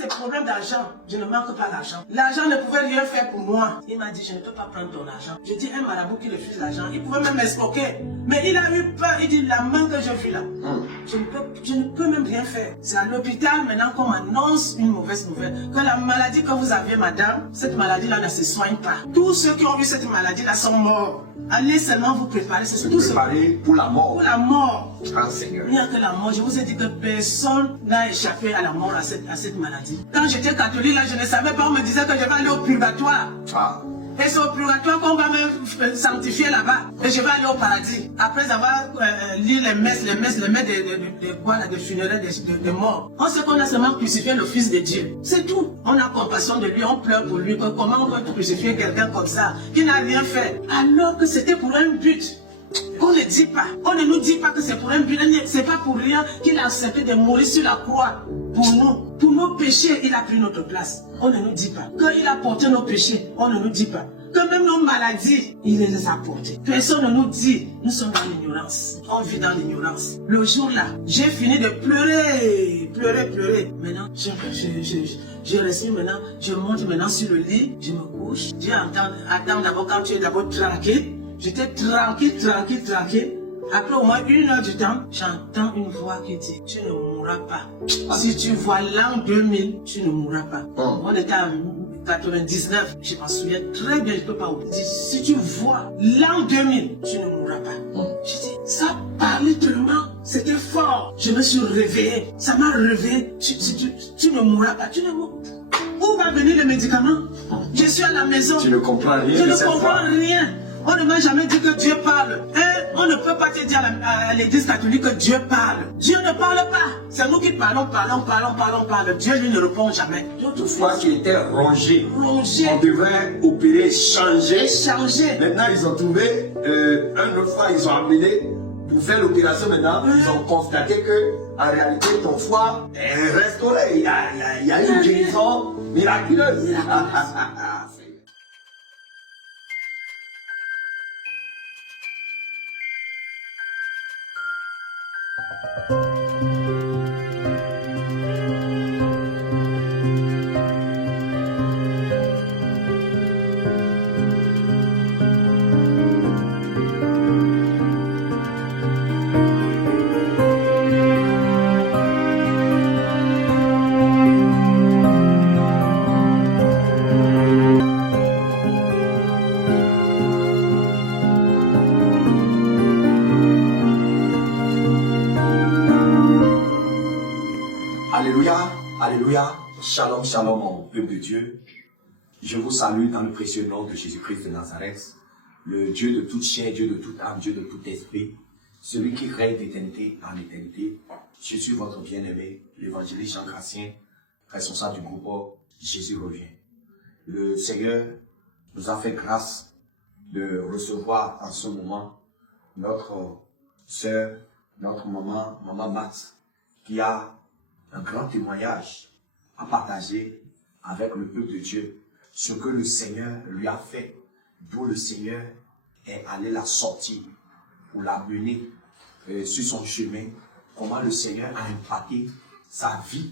c'est problème d'argent, je ne manque pas d'argent. L'argent ne pouvait rien faire pour moi. Il m'a dit, je ne peux pas prendre ton argent. Je dis, un marabout qui refuse l'argent, il pouvait même m'escroquer. Mais il a eu peur, il dit, la main que je vis là, je ne peux même rien faire. C'est à l'hôpital maintenant qu'on m'annonce une mauvaise nouvelle. Que la maladie que vous aviez, madame, cette maladie-là ne se soigne pas. Tous ceux qui ont eu cette maladie-là sont morts. Allez seulement vous préparer. C'est tout préparer pour la mort. Pour la mort. Ah, Seigneur. Il n'y a que la mort. Je vous ai dit que personne n'a échappé à la mort, à cette maladie. Quand j'étais catholique, là, je ne savais pas, on me disait que je vais aller au purgatoire. Ah. Et c'est au purgatoire qu'on va me sanctifier là-bas. Et je vais aller au paradis. Après avoir lu les messes des funérailles des morts. On sait qu'on a seulement crucifié le Fils de Dieu. C'est tout. On a compassion de lui, on pleure pour lui. Comment on peut crucifier quelqu'un comme ça, qui n'a rien fait, alors que c'était pour un but. On ne dit pas. On ne nous dit pas que c'est pour un but. C'est pas pour rien qu'il a accepté de mourir sur la croix pour nous. Pour nos péchés, il a pris notre place. On ne nous dit pas. Qu'il a porté nos péchés, on ne nous dit pas. Que même nos maladies, il les a portées. Personne ne nous dit. Nous sommes dans l'ignorance. On vit dans l'ignorance. Le jour-là, j'ai fini de pleurer. Pleurer. Maintenant, je respire maintenant. Je monte maintenant sur le lit. Je me couche. Dieu attend d'abord quand tu es d'abord tranquille. J'étais tranquille. Après au moins 1 heure du temps, j'entends une voix qui dit, tu ne mourras pas. Si tu vois l'an 2000, tu ne mourras pas. On était en 99, je m'en souviens très bien, je ne peux pas oublier. Si tu vois l'an 2000, tu ne mourras pas. Je dis, ça parlait tellement, c'était fort. Je me suis réveillé, ça m'a réveillé. Tu ne mourras pas, tu ne mourras pas. Où va venir le médicament? Je suis à la maison. Tu ne comprends rien. Je ne comprends rien. On ne m'a jamais dit que Dieu parle. On ne peut pas te dire à l'église catholique que Dieu parle. Dieu ne parle pas. C'est nous qui parlons. Dieu lui ne répond jamais. Toi qui étais rongé. On devrait opérer, changer. Maintenant ils ont trouvé, un autre fois ils ont amené pour faire l'opération maintenant. Ils ont constaté que en réalité ton foie est restauré. Il y a une guérison miraculeuse. Alléluia, shalom, shalom, mon peuple de Dieu. Je vous salue dans le précieux nom de Jésus-Christ de Nazareth, le Dieu de toute chair, Dieu de toute âme, Dieu de tout esprit, celui qui règne d'éternité en éternité. Je suis votre bien-aimé, l'évangéliste Jean Gratien, responsable du groupe Jésus revient. Le Seigneur nous a fait grâce de recevoir en ce moment notre sœur, notre maman Matt, qui a un grand témoignage à partager avec le peuple de Dieu, ce que le Seigneur lui a fait, d'où le Seigneur est allé la sortir pour la mener sur son chemin, comment le Seigneur a impacté sa vie.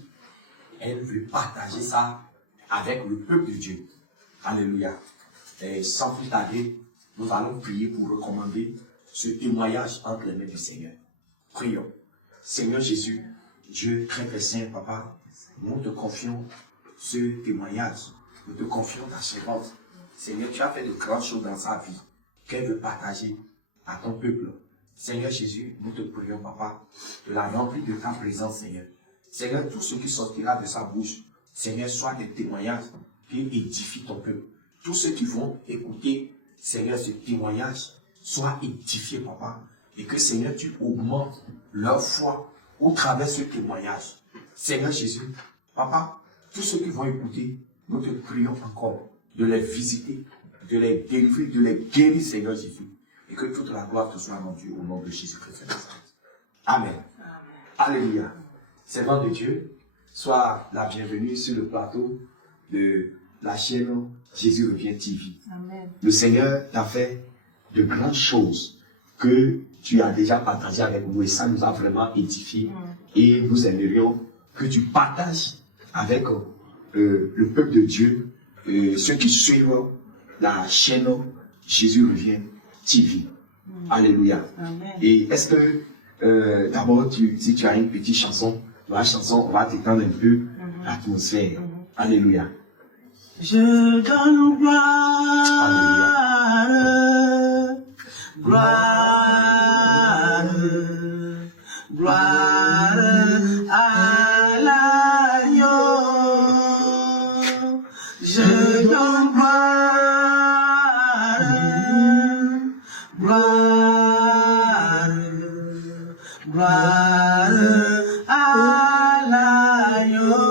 Elle veut partager ça avec le peuple de Dieu. Alléluia. Et sans plus tarder, nous allons prier pour recommander ce témoignage entre les mains du Seigneur. Prions. Seigneur Jésus, Dieu très très saint, Papa, nous te confions ce témoignage. Nous te confions ta servante. Seigneur, tu as fait de grandes choses dans sa vie qu'elle veut partager à ton peuple. Seigneur Jésus, nous te prions, Papa, de la remplir de ta présence, Seigneur. Seigneur, tout ce qui sortira de sa bouche, Seigneur, soit des témoignages qui édifient ton peuple. Tous ceux qui vont écouter, Seigneur, ce témoignage, soit édifiés, Papa, et que, Seigneur, tu augmentes leur foi au travers de ce témoignage. Seigneur Jésus, Papa, tous ceux qui vont écouter, nous te prions encore de les visiter, de les délivrer, de les guérir, Seigneur Jésus, et que toute la gloire te soit rendue au nom de Jésus-Christ. Amen. Alléluia. Servant de Dieu, sois la bienvenue sur le plateau de la chaîne Jésus revient TV. Amen. Le Seigneur t'a fait de grandes choses que tu as déjà partagées avec nous et ça nous a vraiment édifié. Et nous aimerions que tu partages avec le peuple de Dieu, ceux qui suivent la chaîne Jésus revient TV. Alléluia. Amen. Et est-ce que d'abord, si tu as une petite chanson, la chanson, on va t'étendre un peu l'atmosphère. Alléluia. Je donne gloire, gloire, gloire à l'agneau. Je donne gloire, gloire, gloire à l'agneau.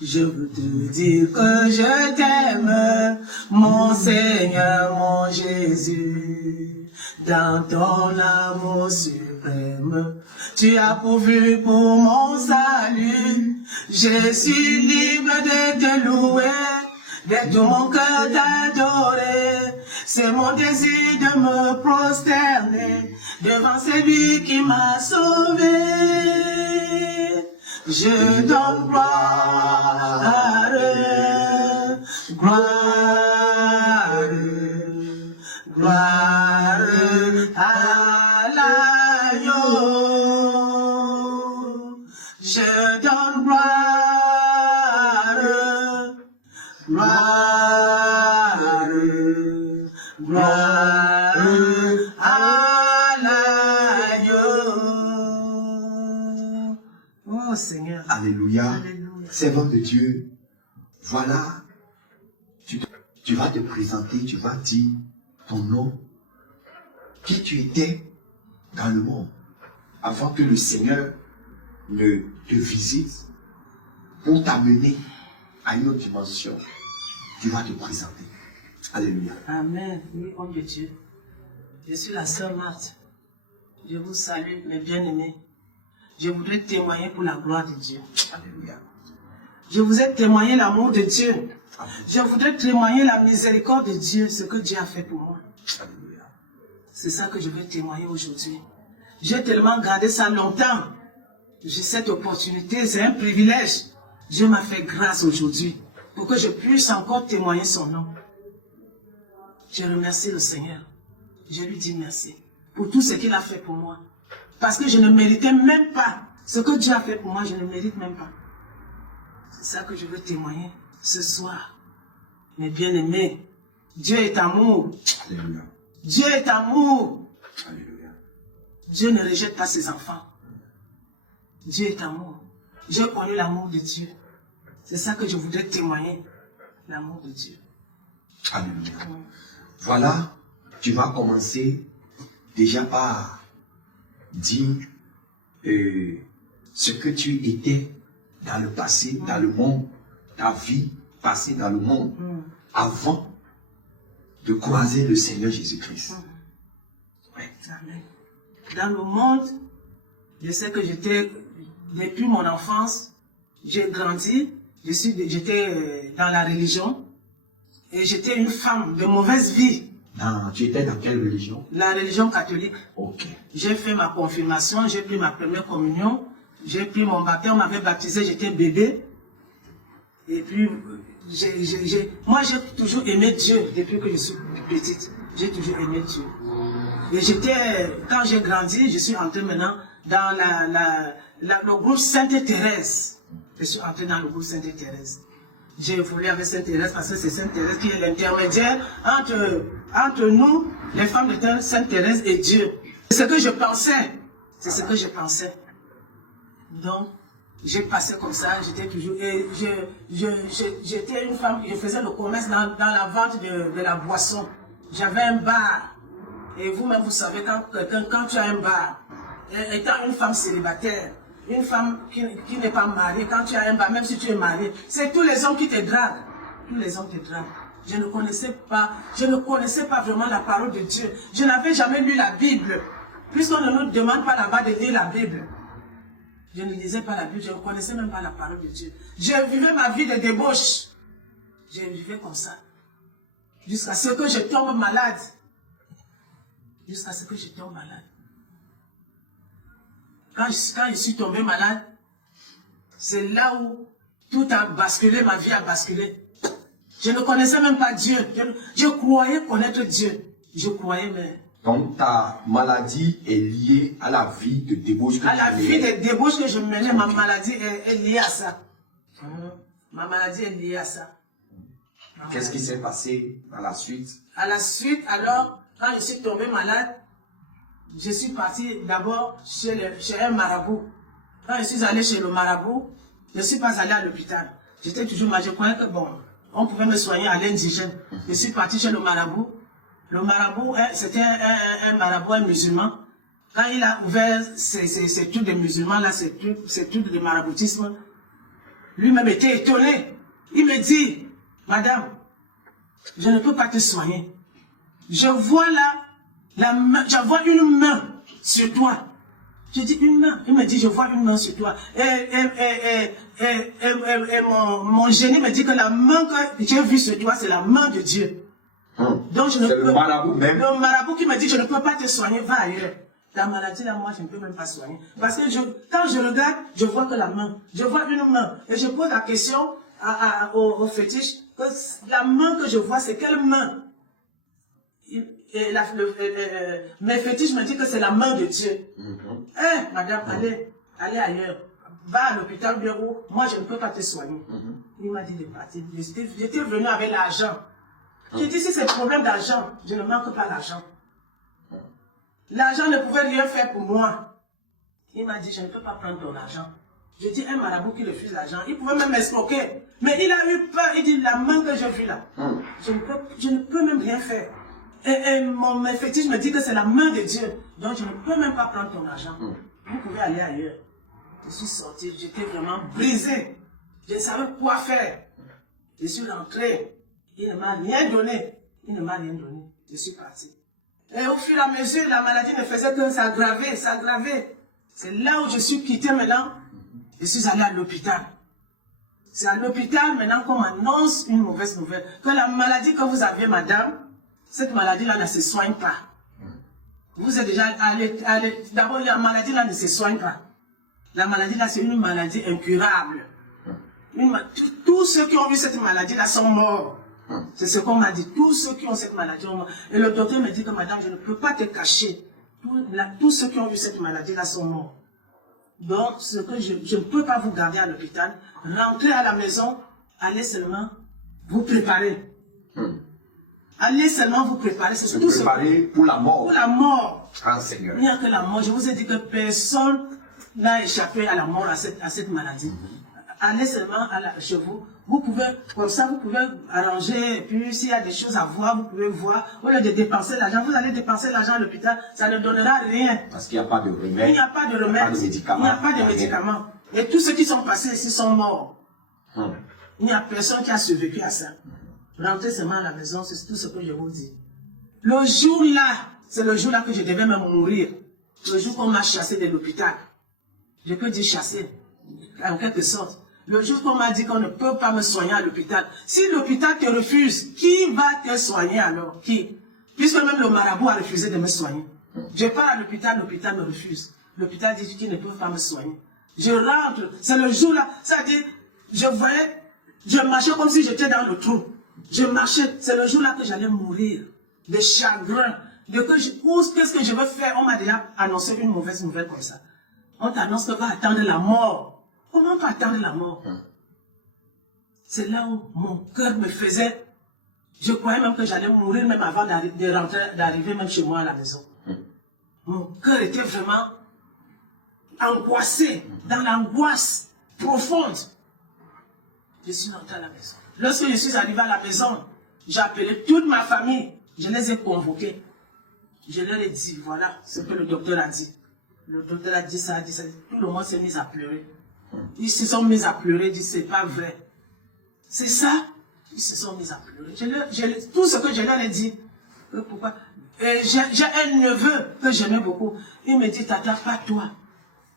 Je veux te dire que je t'aime, mon Seigneur, mon Jésus. Dans ton amour suprême, tu as pourvu pour mon salut. Je suis libre de te louer, de tout mon cœur t'adorer. C'est mon désir de me prosterner devant celui qui m'a sauvé. Je donne gloire, gloire, gloire à l'agneau. Je donne gloire, gloire, gloire à l'agneau. Oh Seigneur. Alléluia. Alléluia. Servant de Dieu, voilà, tu vas te présenter, tu vas dire ton nom, qui tu étais dans le monde, avant que le Seigneur ne te visite pour t'amener à une autre dimension. Tu vas te présenter. Alléluia. Amen. Oui, homme de Dieu. Je suis la sœur Marthe. Je vous salue, mes bien-aimés. Je voudrais témoigner pour la gloire de Dieu. Alléluia. Je vous ai témoigné l'amour de Dieu. Je voudrais témoigner la miséricorde de Dieu, ce que Dieu a fait pour moi. Alléluia. C'est ça que je veux témoigner aujourd'hui. J'ai tellement gardé ça longtemps. J'ai cette opportunité, c'est un privilège. Dieu m'a fait grâce aujourd'hui pour que je puisse encore témoigner son nom. Je remercie le Seigneur. Je lui dis merci pour tout ce qu'il a fait pour moi. Parce que je ne méritais même pas. Ce que Dieu a fait pour moi, je ne mérite même pas. C'est ça que je veux témoigner ce soir. Mes bien-aimés, Dieu est amour. Alléluia. Dieu est amour. Alléluia. Dieu ne rejette pas ses enfants. Dieu est amour. J'ai connu l'amour de Dieu. C'est ça que je voudrais témoigner. L'amour de Dieu. Alléluia. Voilà, tu vas commencer déjà par dire ce que tu étais dans le passé, dans le monde, ta vie passée dans le monde, avant de croiser le Seigneur Jésus-Christ. Ouais. Amen. Dans le monde, je sais que j'étais, depuis mon enfance, j'ai grandi, j'étais dans la religion, et j'étais une femme de mauvaise vie. Non, tu étais dans quelle religion? La religion catholique. Ok. J'ai fait ma confirmation, j'ai pris ma première communion, j'ai pris mon baptême, on m'avait baptisé, j'étais bébé. Et puis, moi j'ai toujours aimé Dieu depuis que je suis petite. J'ai toujours aimé Dieu. Et quand j'ai grandi, je suis entrée maintenant dans le groupe Sainte-Thérèse. Je suis entrée dans le groupe Sainte-Thérèse. J'ai évolué avec Sainte-Thérèse parce que c'est Sainte-Thérèse qui est l'intermédiaire entre nous, les femmes de Sainte-Thérèse et Dieu. C'est ce que je pensais. C'est ce que je pensais. Donc, j'ai passé comme ça, j'étais toujours... Et j'étais une femme, je faisais le commerce dans la vente de la boisson. J'avais un bar. Et vous-même, vous savez, quand tu as un bar, étant une femme célibataire, une femme qui n'est pas mariée, quand tu as un bar, même si tu es marié, c'est tous les hommes qui te draguent. Tous les hommes te draguent. Je ne connaissais pas vraiment la parole de Dieu. Je n'avais jamais lu la Bible. Puisqu'on ne nous demande pas là-bas de lire la Bible. Je ne lisais pas la Bible, je ne connaissais même pas la parole de Dieu. Je vivais ma vie de débauche. Je vivais comme ça. Jusqu'à ce que je tombe malade. Jusqu'à ce que je tombe malade. Quand je suis tombée malade, C'est là où tout a basculé, ma vie a basculé. Je ne connaissais même pas Dieu. Je croyais connaître Dieu. Je croyais, mais... Donc ta maladie est liée à la vie de débauche que à la vie de débauche que je menais, ma maladie est liée à ça. Ma maladie est liée à ça. Qu'est-ce qui s'est passé à la suite? À la suite, alors, quand je suis tombé malade, je suis parti d'abord chez un marabout. Quand je suis allé chez le marabout, je ne suis pas allé à l'hôpital. J'étais toujours malade. Je croyais que bon, on pouvait me soigner à l'indigène. Je suis parti chez le marabout. Le marabout, c'était un marabout, un musulman. Quand il a ouvert ces trucs de musulmans, là, ces trucs de maraboutisme, lui-même était étonné. Il me dit, madame, je ne peux pas te soigner. Je vois là, je vois une main sur toi. Je dis une main. Il me dit, je vois une main sur toi. Et mon génie me dit que la main que j'ai vue sur toi, c'est la main de Dieu. Donc je ne peux, le marabout même. Le marabout qui me dit, je ne peux pas te soigner, va ailleurs. La maladie là, moi, je ne peux même pas soigner. Parce que quand je regarde, je vois que la main. Je vois une main. Et je pose la question au fétiche, que la main que je vois, c'est quelle main? Mes fétiches me disent que c'est la main de Dieu. Madame, allez ailleurs. Va à l'hôpital bureau. Moi, je ne peux pas te soigner. Il m'a dit de partir. J'étais venu avec l'argent. J'ai dit, si c'est problème d'argent, je ne manque pas l'argent. L'argent ne pouvait rien faire pour moi. Il m'a dit, je ne peux pas prendre ton argent. Je dis, un marabout qui refuse l'argent, il pouvait même m'escroquer. Mais il a eu peur, il dit, la main que j'ai vue là, je ne peux même rien faire. Et mon fétiche me dit que c'est la main de Dieu. Donc je ne peux même pas prendre ton argent. Vous pouvez aller ailleurs. Je suis sorti, j'étais vraiment brisé. Je ne savais quoi faire. Je suis rentré. Il ne m'a rien donné. Il ne m'a rien donné. Je suis parti. Et au fur et à mesure, la maladie ne faisait que s'aggraver, s'aggraver. C'est là où je suis quitté maintenant. Je suis allé à l'hôpital. C'est à l'hôpital maintenant qu'on m'annonce une mauvaise nouvelle. Que la maladie que vous avez, madame, cette maladie-là ne se soigne pas. Vous êtes déjà allé. D'abord, la maladie-là ne se soigne pas. La maladie-là, c'est une maladie incurable. Tous ceux qui ont eu cette maladie-là sont morts. C'est ce qu'on m'a dit. Tous ceux qui ont cette maladie sont morts. Et le docteur me dit que madame, je ne peux pas te cacher. Tous ceux qui ont eu cette maladie-là sont morts. Donc, ce que je ne peux pas vous garder à l'hôpital. Rentrez à la maison, allez seulement vous préparer. Allez seulement vous préparer. C'est tout préparer pour la mort. Pour la mort. Ah, Seigneur. Il n'y a que la mort. Je vous ai dit que personne n'a échappé à la mort, à cette maladie. Allez seulement chez vous. Vous pouvez, comme ça, vous pouvez arranger. Et puis, s'il y a des choses à voir, vous pouvez voir. Au lieu de dépenser l'argent, vous allez dépenser l'argent à l'hôpital. Ça ne donnera rien. Parce qu'il n'y a pas de remède. Il n'y a pas de remède. Pas de médicaments. Il n'y a pas de médicaments. Et tous ceux qui sont passés ici sont morts. Il n'y a personne qui a survécu à ça. Rentrez seulement à la maison, c'est tout ce que je vous dis. Le jour là, c'est le jour là que je devais me mourir. Le jour qu'on m'a chassé de l'hôpital. Je peux dire chassé, en quelque sorte. Le jour qu'on m'a dit qu'on ne peut pas me soigner à l'hôpital. Si l'hôpital te refuse, qui va te soigner alors? Qui? Puisque même le marabout a refusé de me soigner. Je pars à l'hôpital, l'hôpital me refuse. L'hôpital dit qu'ils ne peuvent pas me soigner. Je rentre, c'est le jour là, ça dit, je marchais comme si j'étais dans le trou. Je marchais, c'est le jour là que j'allais mourir. De chagrin. Qu'est-ce que je veux faire? On m'a déjà annoncé une mauvaise nouvelle comme ça. On t'annonce que va attendre la mort. Comment on peut attendre la mort? C'est là où mon cœur me faisait. Je croyais même que j'allais mourir même avant d'arriver même chez moi à la maison. Mon cœur était vraiment angoissé, dans l'angoisse profonde. Je suis rentré à la maison. Lorsque je suis arrivé à la maison, j'ai appelé toute ma famille. Je les ai convoqués. Je leur ai dit, voilà ce que le docteur a dit. Le docteur a dit ça, a dit ça. Tout le monde s'est mis à pleurer. Ils se sont mis à pleurer, ils disent, c'est pas vrai. C'est ça? Ils se sont mis à pleurer. Tout ce que je leur ai dit. Pourquoi? J'ai un neveu que j'aimais beaucoup. Il me dit, tata, pas toi.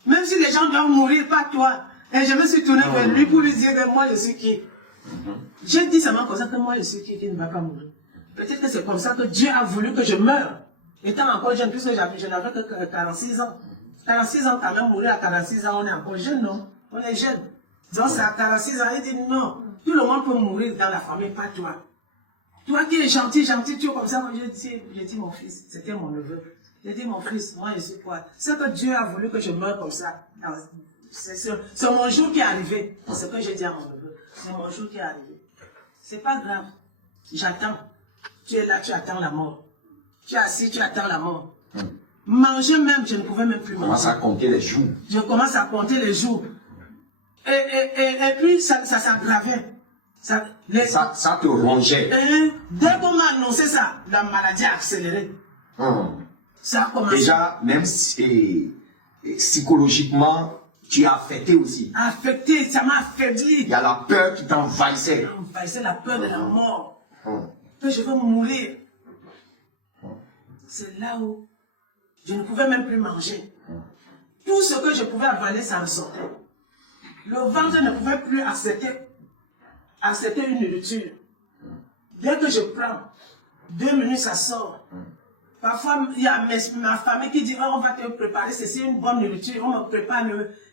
Même si les gens doivent mourir, pas toi. Et je me suis tourné vers lui pour lui dire que moi je suis qui. J'ai dit seulement comme ça que moi je suis qui ne va pas mourir. Peut-être que c'est comme ça que Dieu a voulu que je meure. Étant encore jeune, puisque je n'avais que 46 ans. 46 ans, quand même, mourir à 46 ans, on est encore jeune, non? On est jeune. Donc, c'est à 46 ans, il dit non, tout le monde peut mourir dans la famille, pas toi. Toi qui es gentil, tu es comme ça. Moi, j'ai dit mon fils, c'était mon neveu. J'ai dit mon fils, moi je suis quoi? C'est que Dieu a voulu que je meure comme ça. C'est mon jour qui est arrivé. C'est ce que j'ai dit à mon neveu. C'est mon jour qui est arrivé. C'est pas grave. J'attends. Tu es là, tu attends la mort. Tu es assis, tu attends la mort. Manger même, je ne pouvais même plus manger. Commence à compter les jours. Je commence à compter les jours. Et puis, ça s'aggravait. Ça te rongeait. Dès qu'on m'a annoncé ça, la maladie a accéléré. Ça a commencé. Déjà, même si, psychologiquement, tu es affecté aussi. Affecté, ça m'a affaibli. Il y a la peur qui t'envahissait. C'est la peur de la mort. Que je veux mourir. C'est là où je ne pouvais même plus manger. Tout ce que je pouvais avaler, ça me sortait. Le ventre ne pouvait plus accepter une nourriture. Dès que je prends, 2 minutes, ça sort. Parfois, il y a ma famille qui dit, oh, on va te préparer, c'est une bonne nourriture, on me prépare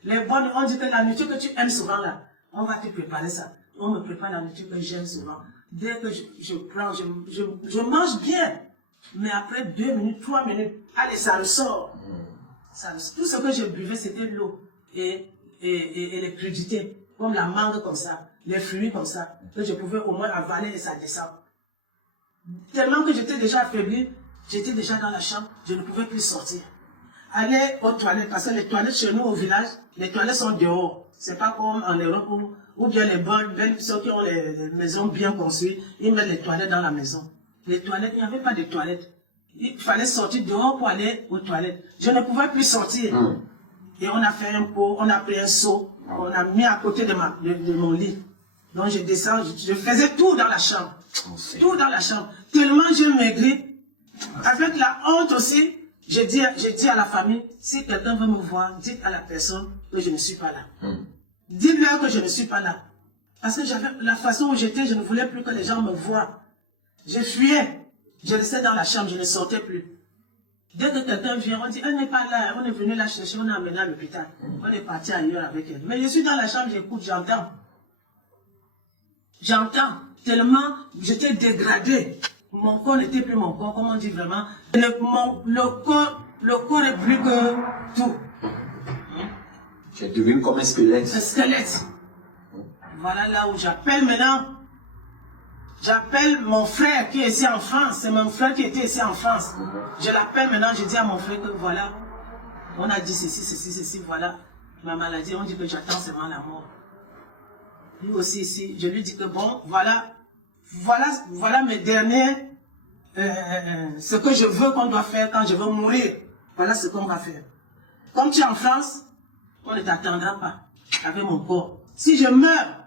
les bonnes, on dit que la nourriture que tu aimes souvent là, on va te préparer ça. On me prépare la nourriture que j'aime souvent. Dès que je prends, je mange bien. Mais après 2 minutes, 3 minutes, allez, ça ressort. Tout ce que je buvais, c'était de l'eau et les crudités, comme la mangue comme ça, les fruits comme ça, que je pouvais au moins avaler et ça descend. Tellement que j'étais déjà affaibli, j'étais déjà dans la chambre, je ne pouvais plus sortir. Aller aux toilettes, parce que les toilettes chez nous au village, les toilettes sont dehors. C'est pas comme en Europe ou bien les bonnes, ceux qui ont les maisons bien construites, ils mettent les toilettes dans la maison. Les toilettes, il n'y avait pas de toilettes. Il fallait sortir dehors pour aller aux toilettes. Je ne pouvais plus sortir. Et on a fait un pot, on a pris un seau, on a mis à côté de mon lit. Donc je descends, je faisais tout dans la chambre. Tout dans la chambre. Tellement j'ai maigri. Avec la honte aussi, j'ai dit à la famille, si quelqu'un veut me voir, dites à la personne que je ne suis pas là. Dites-leur que je ne suis pas là. Parce que j'avais la façon où j'étais, je ne voulais plus que les gens me voient. Je fuyais. Je restais dans la chambre, je ne sortais plus. Dès que quelqu'un vient, on dit, elle n'est pas là, on est venu la chercher, on a amené à l'hôpital. On est parti ailleurs avec elle. Mais je suis dans la chambre, j'écoute, j'entends. J'entends. Tellement j'étais dégradé. Mon corps n'était plus mon corps, comme on dit vraiment. Le corps est plus que tout. Tu es devenu comme un squelette. Un squelette. Voilà là où j'appelle maintenant. J'appelle mon frère qui est ici en France. C'est mon frère qui était ici en France. Je l'appelle maintenant, je dis à mon frère que voilà, on a dit ceci, voilà. Ma maladie, on dit que j'attends seulement la mort. Lui aussi ici, je lui dis que bon, voilà mes derniers, ce que je veux qu'on doit faire quand je veux mourir. Voilà ce qu'on va faire. Comme tu es en France, on ne t'attendra pas avec mon corps. Si je meurs,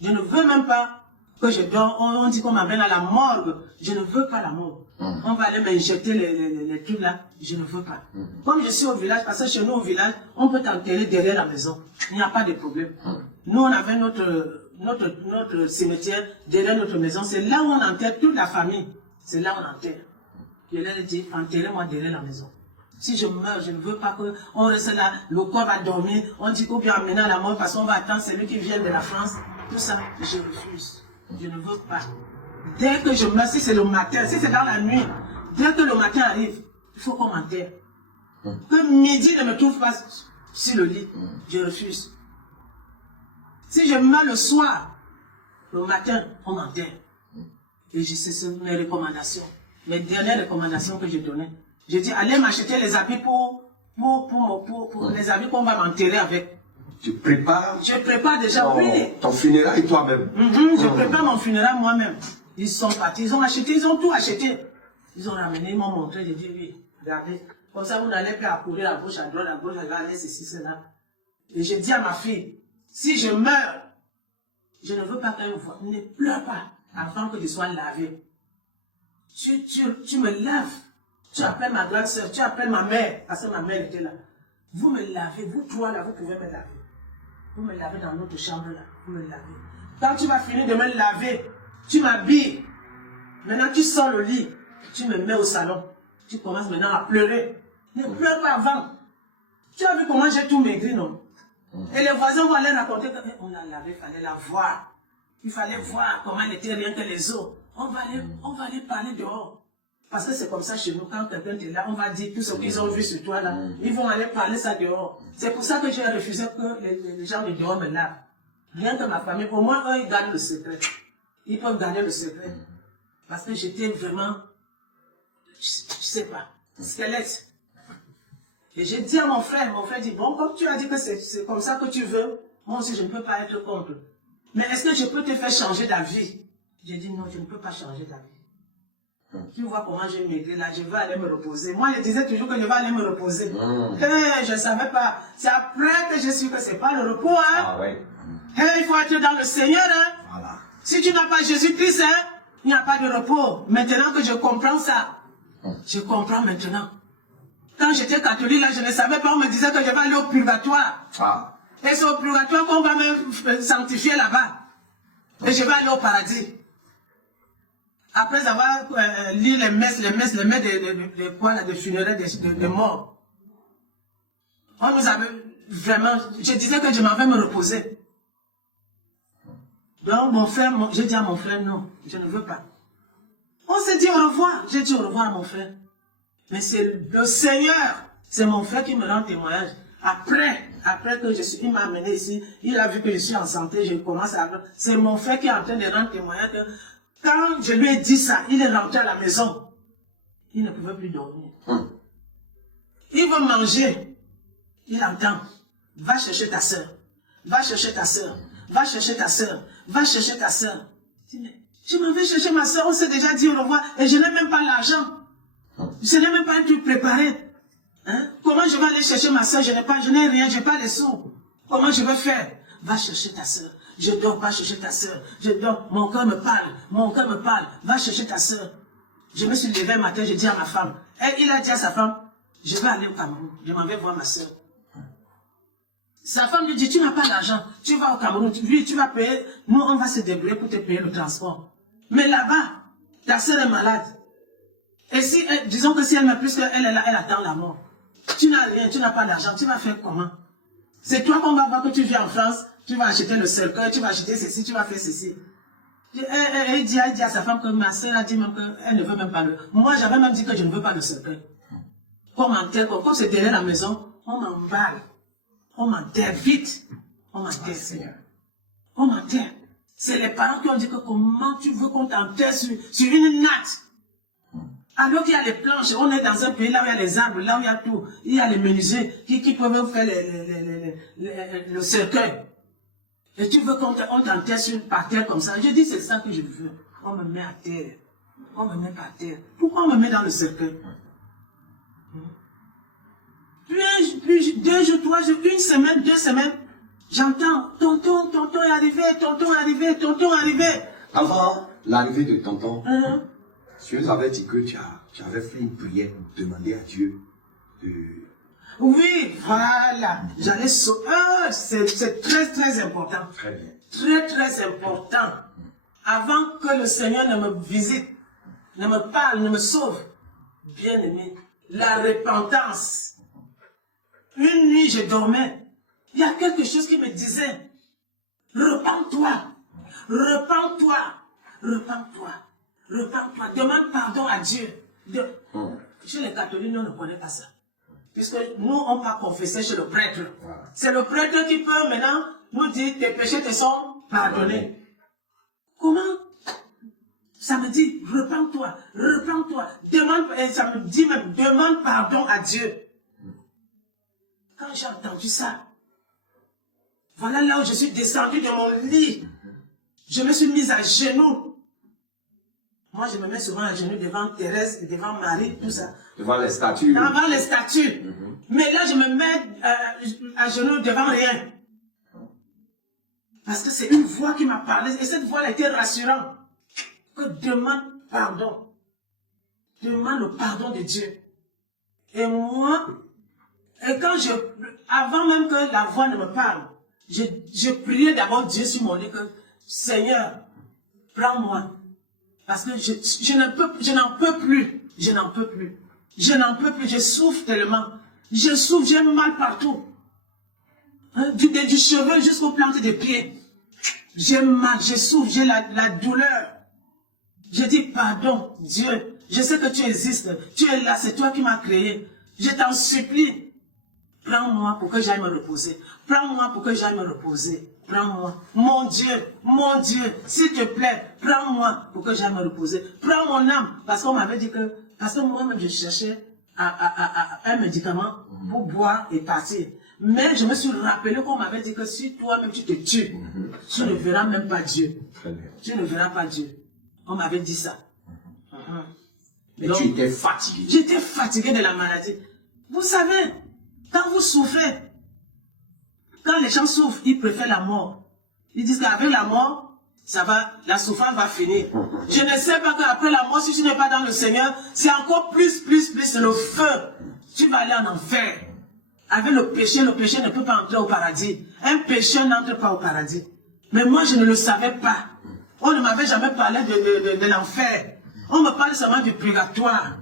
je ne veux même pas que je dors, on dit qu'on m'amène à la morgue. Je ne veux pas la morgue. On va aller m'injecter les trucs là. Je ne veux pas. Comme je suis au village, parce que chez nous au village, on peut t'enterrer derrière la maison. Il n'y a pas de problème. Nous, on avait notre cimetière derrière notre maison. C'est là où on enterre toute la famille. C'est là où on enterre. Je leur ai dit, enterrez-moi derrière la maison. Si je meurs, je ne veux pas qu'on reste là, le corps va dormir. On dit qu'on vient amener à la mort parce qu'on va attendre celui qui vient de la France. Tout ça, je refuse. Je ne veux pas. Dès que je meurs, si c'est le matin, si c'est dans la nuit, dès que le matin arrive, il faut qu'on m'enterre. Que midi ne me trouve pas sur le lit, je refuse. Si je meurs le soir, le matin, on m'enterre. Et c'est mes recommandations. Mes dernières recommandations que je donnais. Je dis, allez m'acheter les habits pour les habits qu'on va m'enterrer avec. Tu prépares? Je prépare déjà, oui. Ton funérail toi-même. Je prépare mon funérail moi-même. Ils sont partis, ils ont acheté, ils ont tout acheté. Ils ont ramené, ils m'ont montré, j'ai dit, oui, regardez. Comme ça, vous n'allez plus à courir à gauche, à droite, regardez ceci, cela. Et j'ai dit à ma fille, si je meurs, je ne veux pas qu'elle me voie. Ne pleure pas avant que je sois lavé. Tu me laves. Tu appelles ma grande soeur, tu appelles ma mère, parce que ma mère était là. Vous me lavez, vous trois là, vous pouvez me laver. Vous me lavez dans notre chambre là, vous me lavez. Quand tu vas finir de me laver, tu m'habilles. Maintenant tu sors le lit, tu me mets au salon. Tu commences maintenant à pleurer. Ne pleure pas avant. Tu as vu comment j'ai tout maigri, non? Et les voisins vont aller raconter qu'on l'a lavé, il fallait la voir. Il fallait voir comment elle était rien que les autres. On va aller parler dehors. Parce que c'est comme ça chez nous, quand quelqu'un est là, on va dire tout ce qu'ils ont vu sur toi là. Ils vont aller parler ça dehors. C'est pour ça que j'ai refusé que les gens de dehors me lavent. Rien que ma famille, au moins eux, ils gardent le secret. Ils peuvent garder le secret. Parce que j'étais vraiment, je sais pas, squelette. Et j'ai dit à mon frère dit, bon, comme tu as dit que c'est comme ça que tu veux, moi aussi je ne peux pas être contre. Mais est-ce que je peux te faire changer d'avis? J'ai dit non, je ne peux pas changer d'avis. Tu vois comment j'ai maigri là, je vais aller me reposer. Moi je disais toujours que je vais aller me reposer. Je ne savais pas. C'est après que je suis que c'est pas le repos. Hein? Ah ouais. Il faut être dans le Seigneur. Hein? Voilà. Si tu n'as pas Jésus-Christ, hein, il n'y a pas de repos. Maintenant que je comprends ça, je comprends maintenant. Quand j'étais catholique, là, je ne savais pas, on me disait que je vais aller au purgatoire. Ah. Et c'est au purgatoire qu'on va me sanctifier là-bas. Et je vais aller au paradis. Après avoir lu les messes des funérailles des morts. On nous avait vraiment... Je disais que je m'en vais me reposer. Donc mon frère, j'ai dit à mon frère, non, je ne veux pas. On s'est dit au revoir. J'ai dit au revoir à mon frère. Mais c'est le Seigneur, c'est mon frère qui me rend témoignage. Après que il m'a amené ici, il a vu que je suis en santé, je commence à... C'est mon frère qui est en train de rendre témoignage que quand je lui ai dit ça, il est rentré à la maison. Il ne pouvait plus dormir. Il veut manger. Il entend. Va chercher ta soeur. Va chercher ta soeur. Va chercher ta soeur. Va chercher ta soeur. Je m'en vais chercher ma soeur, on s'est déjà dit au revoir et je n'ai même pas l'argent. Je n'ai même pas un truc préparé. Hein? Comment je vais aller chercher ma soeur? Je n'ai rien, je n'ai pas les sous. Comment je vais faire? Va chercher ta soeur. Je dors, va chercher ta soeur. Je dors, mon cœur me parle. Mon cœur me parle. Va chercher ta soeur. Je me suis levé un matin, j'ai dit à ma femme. Et il a dit à sa femme, je vais aller au Cameroun. Je m'en vais voir ma soeur. Sa femme lui dit, tu n'as pas d'argent. Tu vas au Cameroun. Lui, tu vas payer. Nous, on va se débrouiller pour te payer le transport. Mais là-bas, ta soeur est malade. Et si, disons que si elle meurt plus qu'elle est là, elle attend la mort. Tu n'as rien, tu n'as pas d'argent, tu vas faire comment? C'est toi qu'on va voir que tu viens en France, tu vas acheter le cercueil, tu vas acheter ceci, tu vas faire ceci. Elle dit à sa femme que ma soeur a dit même qu'elle ne veut même pas le... Moi, j'avais même dit que je ne veux pas le cercueil. Comme c'est derrière la maison, on m'emballe. On m'enterre vite. On m'enterre, Seigneur. On m'enterre. C'est les parents qui ont dit que comment tu veux qu'on t'enterre sur une natte. Alors qu'il y a les planches, on est dans un pays là où il y a les arbres, là où il y a tout. Il y a les menuisiers qui peuvent faire le cercueil. Et tu veux qu'on t'enterre par terre comme ça. Je dis c'est ça que je veux. On me met à terre. On me met par terre. Pourquoi on me met dans le cercueil? Puis 2 jours, 3 jours, 1 semaine, 2 semaines, j'entends tonton est arrivé, tonton est arrivé, tonton est arrivé. Avant l'arrivée de tonton, tu nous avais dit que tu avais fait une prière pour demander à Dieu de... Oui, voilà. J'allais sauver. C'est très, très important. Très bien. Très, très important. Avant que le Seigneur ne me visite, ne me parle, ne me sauve. Bien aimé, la repentance. Une nuit, je dormais. Il y a quelque chose qui me disait, repens-toi, repens-toi, repens-toi. Repends-toi, demande pardon à Dieu. Chez les catholiques, nous ne connaissons pas ça. Puisque nous, on va confesser chez le prêtre. Voilà. C'est le prêtre qui peut maintenant nous dire tes péchés te sont pardonnés. Comment? Ça me dit, repends-toi, repends-toi. Et ça me dit même, demande pardon à Dieu. Quand j'ai entendu ça, voilà là où je suis descendu de mon lit. Je me suis mise à genoux. Moi, je me mets souvent à genoux devant Thérèse et devant Marie, tout ça. Devant les statues. Devant les statues. Mais là, je me mets à genoux devant rien. Parce que c'est une voix qui m'a parlé. Et cette voix a été rassurante. Que demande pardon. Demande le pardon de Dieu. Et moi, avant même que la voix ne me parle, je priais d'abord Dieu sur mon lit que, Seigneur, prends-moi. Parce que je n'en peux plus. Je n'en peux plus. Je n'en peux plus. Je souffre tellement. Je souffre, j'ai mal partout. Hein, du cheveu jusqu'aux plantes des pieds. J'ai mal, j'ai souffert, j'ai la douleur. J'ai dit, pardon, Dieu, je sais que tu existes, tu es là, c'est toi qui m'as créé. Je t'en supplie, prends-moi pour que j'aille me reposer. Prends-moi pour que j'aille me reposer. Prends-moi. Mon Dieu, s'il te plaît, prends-moi pour que j'aille me reposer. Prends mon âme, parce qu'on m'avait dit que, parce que moi-même je cherchais un médicament pour boire et partir. Mais je me suis rappelé qu'on m'avait dit que si toi-même tu te tues, tu ne verras même pas Dieu. Très bien. Tu ne verras pas Dieu. On m'avait dit ça. Mais donc, tu étais fatigué. J'étais fatigué de la maladie. Vous savez, quand vous souffrez, quand les gens souffrent, ils préfèrent la mort. Ils disent qu'avec la mort, ça va, la souffrance va finir. Je ne sais pas qu'après la mort, si tu n'es pas dans le Seigneur, c'est encore plus le feu. Tu vas aller en enfer. Avec le péché ne peut pas entrer au paradis. Un pécheur n'entre pas au paradis. Mais moi, je ne le savais pas. On ne m'avait jamais parlé de l'enfer. On me parle seulement du purgatoire.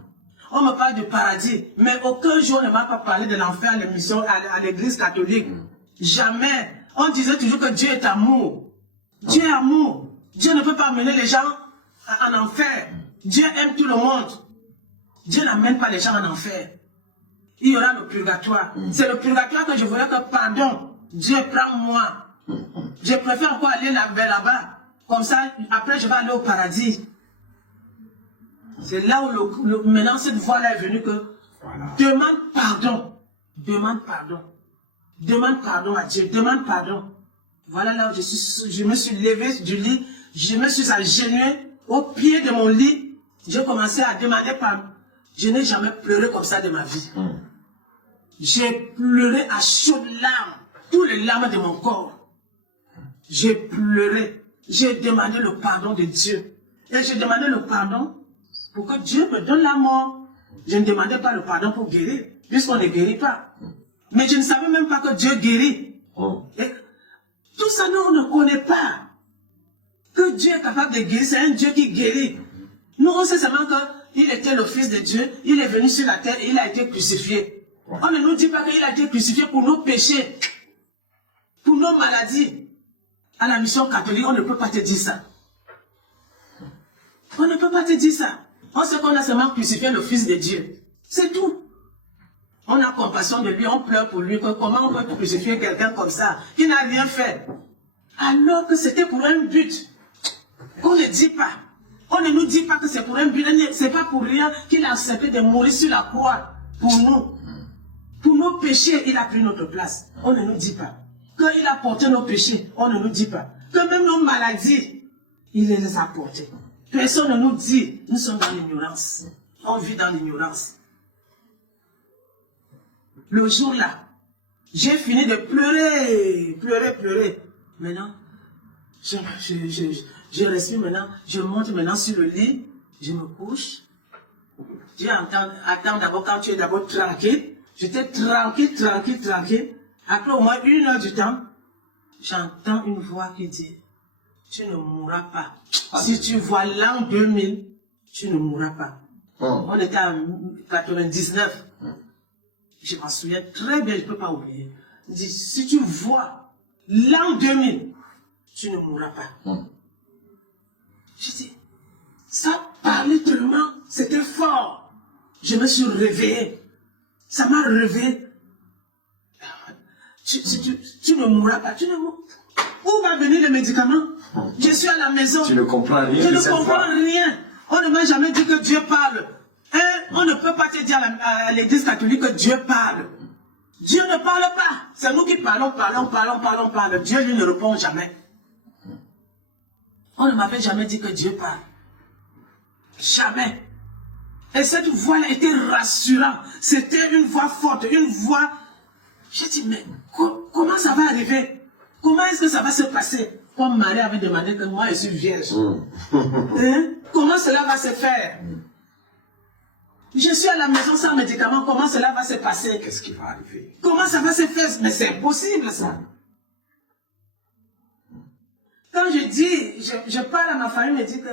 On me parle du paradis. Mais aucun jour on ne m'a pas parlé de l'enfer à l'émission, à l'église catholique. Jamais. On disait toujours que Dieu est amour. Dieu est amour. Dieu ne peut pas amener les gens en enfer. Dieu aime tout le monde. Dieu n'amène pas les gens en enfer. Il y aura le purgatoire. C'est le purgatoire que je voulais que, pardon, Dieu prends-moi. Je préfère encore aller vers là-bas. Comme ça, après je vais aller au paradis. C'est là où maintenant cette voix-là est venue que, voilà. Demande pardon. Demande pardon. Demande pardon à Dieu. Demande pardon. Voilà là où je me suis levé du lit. Je me suis agenouillé au pied de mon lit. J'ai commencé à demander pardon. Je n'ai jamais pleuré comme ça de ma vie. J'ai pleuré à chaudes larmes. Toutes les larmes de mon corps. J'ai pleuré. J'ai demandé le pardon de Dieu. Et j'ai demandé le pardon pour que Dieu me donne la mort. Je ne demandais pas le pardon pour guérir, puisqu'on ne guérit pas. Mais je ne savais même pas que Dieu guérit. Et tout ça, nous, on ne connaît pas. Que Dieu est capable de guérir, c'est un Dieu qui guérit. Nous, on sait seulement qu'il était le Fils de Dieu, il est venu sur la terre et il a été crucifié. On ne nous dit pas qu'il a été crucifié pour nos péchés, pour nos maladies. À la mission catholique, on ne peut pas te dire ça. On ne peut pas te dire ça. On sait qu'on a seulement crucifié le Fils de Dieu. C'est tout. On a compassion de lui, on pleure pour lui. Comment on peut crucifier quelqu'un comme ça, qui n'a rien fait? Alors que c'était pour un but. Qu'on ne dit pas. On ne nous dit pas que c'est pour un but. C'est pas pour rien qu'il a accepté de mourir sur la croix pour nous. Pour nos péchés, il a pris notre place. On ne nous dit pas. Qu'il a porté nos péchés, on ne nous dit pas. Que même nos maladies, il les a portées. Personne ne nous dit, nous sommes dans l'ignorance. On vit dans l'ignorance. Le jour-là, j'ai fini de pleurer. Maintenant, je respire maintenant, je monte maintenant sur le lit, je me couche. Dieu attend d'abord quand tu es d'abord tranquille. J'étais tranquille. Après au moins 1 heure du temps, j'entends une voix qui dit, tu ne mourras pas. Si tu vois l'an 2000, tu ne mourras pas. On était en 99. Je m'en souviens très bien, je ne peux pas oublier. Il dit, si tu vois l'an 2000, tu ne mourras pas. Je dis, ça parlait tellement, c'était fort. Je me suis réveillé. Ça m'a réveillé. Tu ne mourras pas, tu ne mourras pas. Où va venir le médicament? Je suis à la maison. Tu ne comprends rien. Je ne comprends rien. On ne m'a jamais dit que Dieu parle. On ne peut pas te dire à l'église catholique que Dieu parle. Dieu ne parle pas. C'est nous qui parlons. Dieu, lui, ne répond jamais. On ne m'avait jamais dit que Dieu parle. Jamais. Et cette voix-là était rassurante. C'était une voix forte, une voix... J'ai dit, mais comment ça va arriver? Comment est-ce que ça va se passer? Comme Marie avait demandé que moi je suis vierge. Comment cela va se faire? Je suis à la maison sans médicaments, comment cela va se passer? Qu'est-ce qui va arriver? Comment ça va se faire? Mais c'est impossible ça. Quand je dis, je parle à ma famille, me dit que,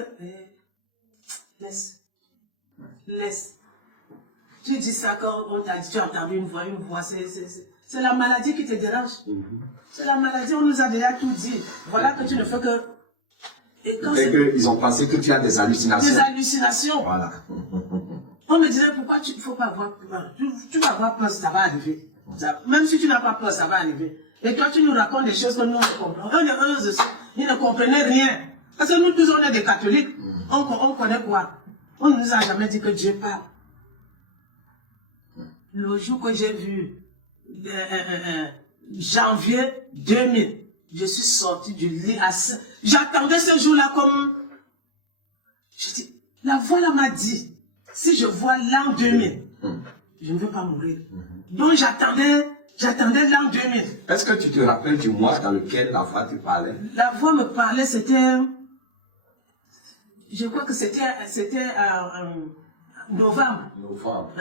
laisse. Tu dis ça quand on t'a dit, tu as entendu une voix, C'est la maladie qui te dérange. C'est la maladie, on nous a déjà tout dit. Voilà que tu ne fais que... Et quand ils ont pensé que tu as des hallucinations. Des hallucinations. Voilà. On me disait, pourquoi tu ne faut pas avoir peur? Tu vas avoir peur, ça va arriver. Même si tu n'as pas peur, ça va arriver. Et toi, tu nous racontes des choses que nous ne comprenons. On est heureux aussi. Ils ne comprenaient rien. Parce que nous tous, on est des catholiques. On connaît quoi? On ne nous a jamais dit que Dieu parle. Le jour que j'ai vu, janvier 2000, je suis sorti du lit à... J'attendais ce jour-là comme... Je dis, la voix là m'a dit, si je vois l'an 2000, je ne veux pas mourir. Donc j'attendais l'an 2000. Est-ce que tu te rappelles du mois dans lequel la voix te parlait? La voix me parlait, c'était... Je crois que c'était novembre. Novembre.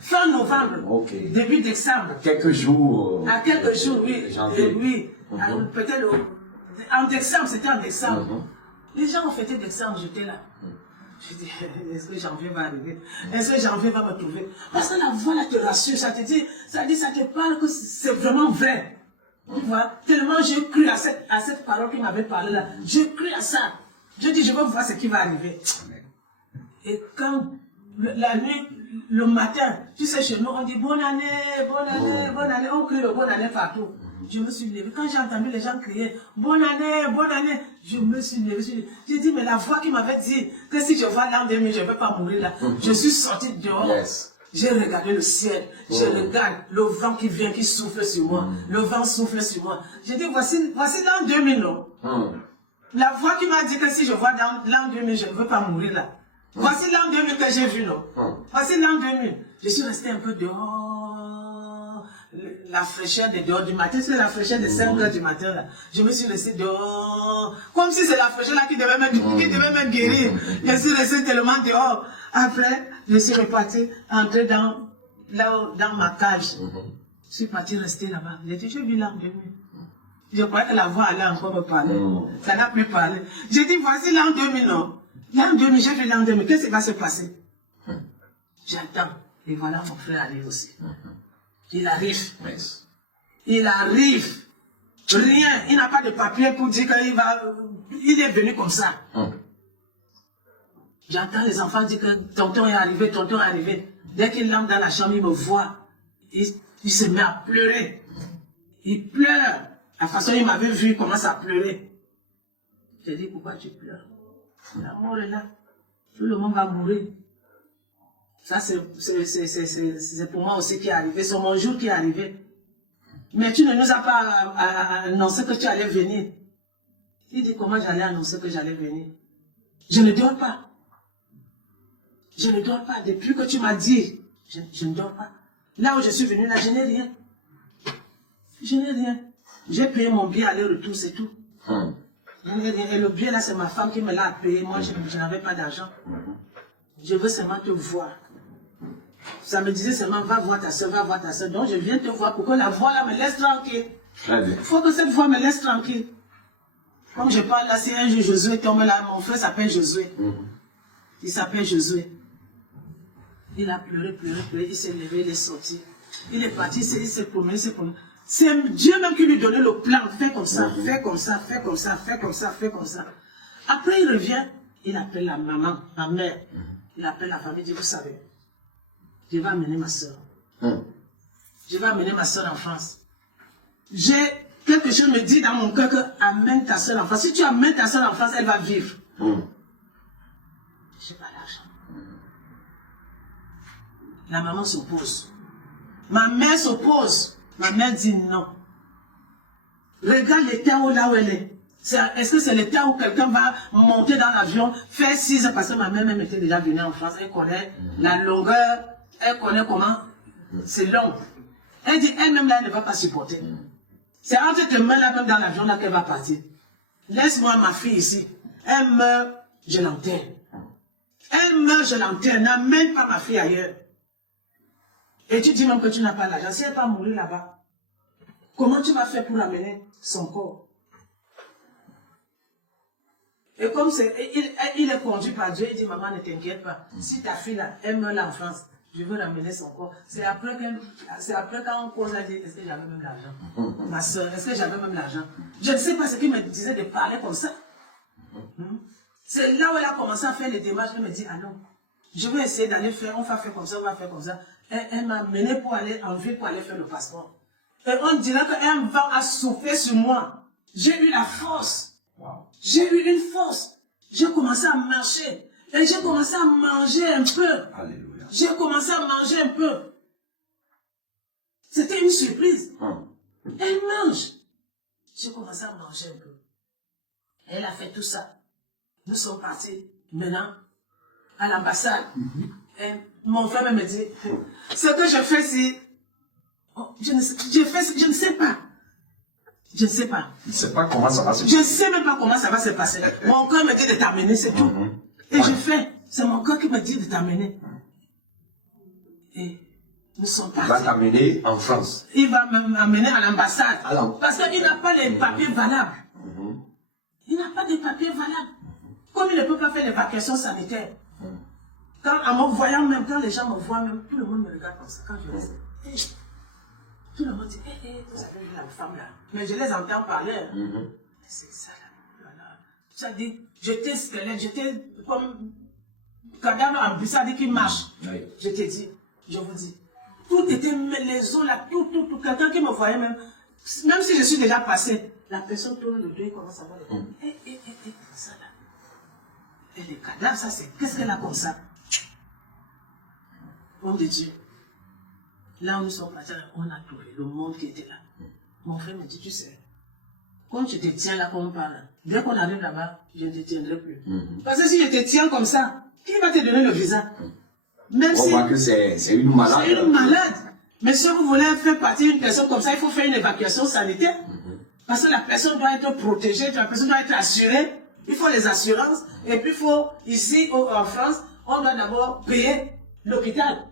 Fin novembre. Ok. Début décembre. Quelques jours. À quelques jours, oui. Janvier. Oui. Peut-être en décembre, c'était en décembre. Les gens ont fêté décembre, j'étais là. Je dis, est-ce que janvier va arriver? Est-ce que janvier va me trouver? Parce que la voix là te rassure, ça te parle que c'est vraiment vrai. Tu vois, tellement j'ai cru à cette parole qui m'avait parlé là. J'ai cru à ça. Je dis, je veux voir ce qui va arriver. Et quand la nuit, le matin, tu sais, chez nous, on dit bonne année, bonne année, bonne année. On crie le bonne année partout. Je me suis levée. Quand j'ai entendu les gens crier bonne année, je me suis levée. J'ai dit, mais la voix qui m'avait dit que si je vois l'an 2000, je ne vais pas mourir là. Je suis sortie dehors. Yes. J'ai regardé le ciel. Je regarde le vent qui vient, qui souffle sur moi. Le vent souffle sur moi. J'ai dit, voici l'an 2000, non? La voix qui m'a dit que si je vois dans l'an 2000, je ne veux pas mourir là. Voici l'an 2000 que j'ai vu, non? Voici l'an 2000. Je suis restée un peu dehors. La fraîcheur de dehors du matin, c'est la fraîcheur de 5 heures du matin là. Je me suis restée dehors. Comme si c'est la fraîcheur là qui devait me guérir. Je suis restée tellement dehors. Après, je suis repartie, entrée dans ma cage. Je suis partie rester là-bas. J'ai dit, j'ai vu l'an 2000. Je croyais que la voix allait encore me parler. Ça n'a plus parlé. J'ai dit, voici l'an 2000, non? L'an 2000, j'ai vu l'an 2000. Qu'est-ce qui va se passer? J'attends. Et voilà, mon frère arrive aussi. Il arrive. Il arrive. Rien. Il n'a pas de papier pour dire qu'il va... Il est venu comme ça. J'entends les enfants dire que tonton est arrivé, tonton est arrivé. Dès qu'il entre dans la chambre, il me voit. Il se met à pleurer. Il pleure. La façon dont il m'avait vu, il commence à pleurer. J'ai dit, pourquoi tu pleures? La mort est là. Tout le monde va mourir. Ça, c'est pour moi aussi qui est arrivé. C'est mon jour qui est arrivé. Mais tu ne nous as pas annoncé que tu allais venir. Il dit, comment j'allais annoncer que j'allais venir? Je ne dors pas. Je ne dors pas. Depuis que tu m'as dit, je ne dors pas. Là où je suis venu, là, je n'ai rien. Je n'ai rien. J'ai payé mon billet aller-retour, c'est tout. Et le billet là, c'est ma femme qui me l'a payé. Moi, je n'avais pas d'argent. Je veux seulement te voir. Ça me disait seulement, va voir ta soeur, va voir ta soeur. Donc, je viens te voir pour que la voix là me laisse tranquille. Il faut que cette voix me laisse tranquille. Comme je parle là, si un jour Josué tombe là, mon frère s'appelle Josué. Il s'appelle Josué. Il a pleuré, pleuré, pleuré. Il s'est levé, il est sorti. Il est parti, il s'est promené, il s'est promené. C'est Dieu même qui lui donnait le plan. Fais comme ça, fais comme ça, fais comme ça, fais comme ça, fais comme ça. Après, il revient, il appelle la maman, ma mère. Il appelle la famille, il dit, vous savez, je vais amener ma soeur. Je vais amener ma soeur en France. J'ai quelque chose me dit dans mon cœur que amène ta soeur en France. Si tu amènes ta soeur en France, elle va vivre. Je n'ai pas l'argent. La maman s'oppose. Ma mère s'oppose. Ma mère dit non. Regarde l'état là où elle est. Est-ce que c'est l'état où quelqu'un va monter dans l'avion, faire 6 heures, parce que ma mère même était déjà venue en France, elle connaît la longueur, elle connaît comment c'est long. Elle dit elle-même là, elle ne va pas supporter. C'est entre tes mains là, même dans l'avion là, qu'elle va partir. Laisse-moi ma fille ici. Elle meurt, je l'enterre. Elle meurt, je l'enterre. N'amène pas ma fille ailleurs. Et tu dis même que tu n'as pas l'argent. Si elle va mourir là-bas, comment tu vas faire pour amener son corps? Et comme il est conduit par Dieu, il dit, maman, ne t'inquiète pas. Si ta fille là, elle meurt là en France, Je veux ramener son corps. C'est après quand on cause, elle dit, est-ce que j'avais même l'argent? Ma soeur, est-ce que j'avais même l'argent? Je ne sais pas ce qu'il me disait de parler comme ça. C'est là où elle a commencé à faire les démarches. Elle me dit, ah non, je vais essayer d'aller faire, on va faire comme ça, on va faire comme ça. Elle m'a mené pour aller en ville pour aller faire le passeport. Et on dirait qu'un vent a soufflé sur moi. J'ai eu la force. Wow. J'ai eu une force. J'ai commencé à marcher. Et j'ai commencé à manger un peu. Alléluia. J'ai commencé à manger un peu. C'était une surprise. Elle mange. J'ai commencé à manger un peu. Elle a fait tout ça. Nous sommes partis maintenant à l'ambassade. Et mon frère me dit, ce que je fais ici, je ne sais pas. Je ne sais pas. Il ne sait pas comment ça va se passer. Je ne sais même pas comment ça va se passer. Mon cœur me dit de t'amener, c'est tout. Et je fais. C'est mon cœur qui me dit de t'amener. Et nous sommes partis. Il va t'amener en France. Il va m'amener à l'ambassade. Alors. Parce qu'il n'a pas les papiers valables. Il n'a pas de papiers valables. Comme il ne peut pas faire l'évacuation sanitaire. Quand, en me voyant même, quand les gens me voient même, tout le monde me regarde comme ça. Quand je laisse. Tout le monde dit, vous avez vu la femme là. Mais je les entends parler. C'est ça là. Ça dit, j'étais squelette, j'étais comme cadavre en bus, ça dit qu'il marche. Oui. Je te dis, je vous dis. Tout était, les os là, tout. Quelqu'un qui me voyait même si je suis déjà passé, la personne tourne le dos et commence à voir les ça là. Et les cadavres, ça c'est, qu'est-ce qu'elle a comme ça? Homme de Dieu. Là où nous sommes partis, on a trouvé le monde qui était là. Mon frère me dit, tu sais, quand je te tiens là, comme on parle, dès qu'on arrive là-bas, je ne te tiendrai plus. Parce que si je te tiens comme ça, qui va te donner le visa? Même on si voit que c'est une malade. C'est une malade. Mais si vous voulez faire partie d'une personne comme ça, il faut faire une évacuation sanitaire. Parce que la personne doit être protégée, la personne doit être assurée. Il faut les assurances. Et puis il faut, ici en France, on doit d'abord payer l'hôpital.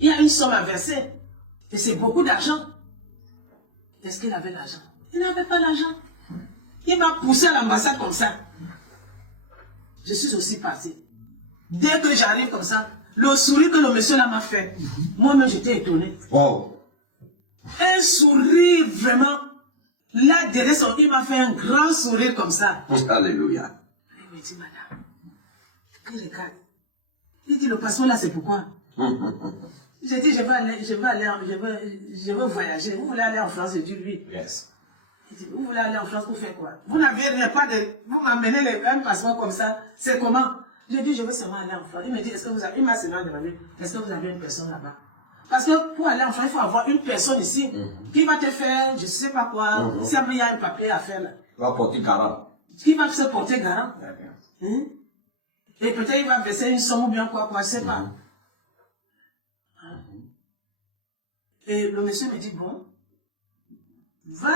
Il y a une somme à verser. Et c'est beaucoup d'argent. Est-ce qu'il avait l'argent? Il n'avait pas l'argent. Il m'a poussé à l'ambassade comme ça. Je suis aussi parti. Dès que j'arrive comme ça, le sourire que le monsieur là m'a fait, moi-même j'étais étonné. Wow. Un sourire vraiment. Là, derrière son, il m'a fait un grand sourire comme ça. Alléluia. Il me dit, madame, que regarde. Il dit, le passeport là, c'est pourquoi? J'ai dit, je veux voyager. Vous voulez aller en France? J'ai dit, oui. Yes. Il dit, vous voulez aller en France pour faire quoi? Vous n'avez pas de... Vous m'amenez un passeport comme ça. C'est comment? J'ai dit, je veux seulement aller en France. Il me dit, est-ce que vous avez... Il m'a seulement demandé, est-ce que vous avez une personne là-bas? Parce que pour aller en France, il faut avoir une personne ici qui va te faire, je ne sais pas quoi, si il y a un papier à faire là. Il va porter garant. Qui va se porter garant. Et peut-être il va verser une somme ou bien quoi, je ne sais pas. Et le monsieur me dit, bon, va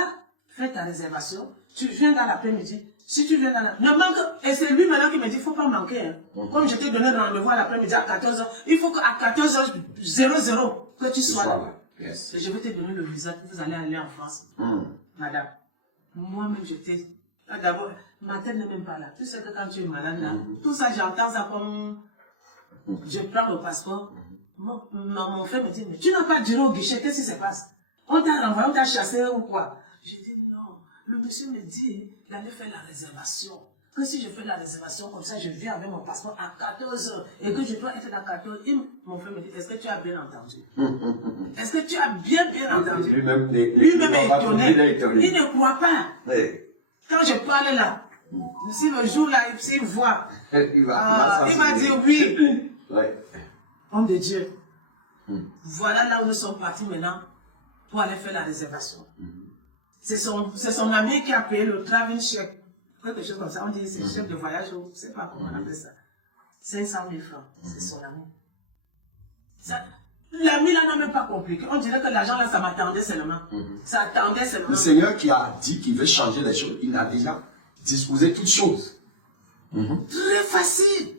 faire ta réservation, tu viens dans l'après-midi. Si tu viens dans la... Ne manque... Et c'est lui maintenant qui me dit, il ne faut pas manquer. Hein. Comme je t'ai donné rendez-vous à l'après-midi à 14h, il faut qu'à 14h00 que tu sois là. Yes. Et je vais te donner le visa que vous allez aller en France. Madame, moi-même j'étais... D'abord, ma tête n'est même pas là. Tu sais que quand tu es malade là, tout ça j'entends ça comme... Je prends le passeport. Mon frère me dit, mais tu n'as pas duré au guichet, qu'est-ce qui se passe? On t'a renvoyé, on t'a chassé ou quoi? J'ai dit non. Le monsieur me dit d'aller faire la réservation. Que si je fais la réservation comme ça, je viens avec mon passeport à 14h et que je dois être à 14h. Mon frère me dit, est-ce que tu as bien entendu? Est-ce que tu as bien entendu? Lui-même est étonné. Il ne croit pas. Oui. Quand je parle là, si le jour là, s'il voit, il m'a dit oui. Ouais. Homme de Dieu. Voilà là où nous sommes partis maintenant pour aller faire la réservation. C'est son ami qui a payé le traveling check. Quelque chose comme ça. On dit c'est chef de voyage ou je ne sais pas comment on appelle ça. 500 000 francs. C'est son ami. L'ami là n'a même pas compliqué. On dirait que l'argent là, ça m'attendait seulement. Ça attendait seulement. Le Seigneur qui a dit qu'il veut changer les choses, il a déjà disposé toutes choses. Très facile.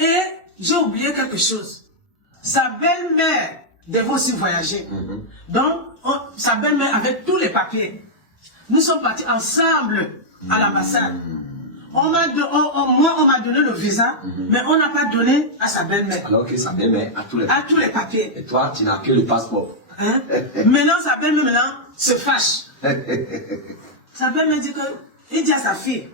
Et j'ai oublié quelque chose. Sa belle-mère devait aussi voyager. Donc, sa belle-mère avait tous les papiers. Nous sommes partis ensemble à l'ambassade. Moi, on m'a donné le visa, mais on n'a pas donné à sa belle-mère. Alors que sa belle-mère a tous les À tous les papiers. Et toi, tu n'as que le passeport. Hein? Maintenant, sa belle-mère se fâche. Sa belle-mère dit que, il dit à sa fille,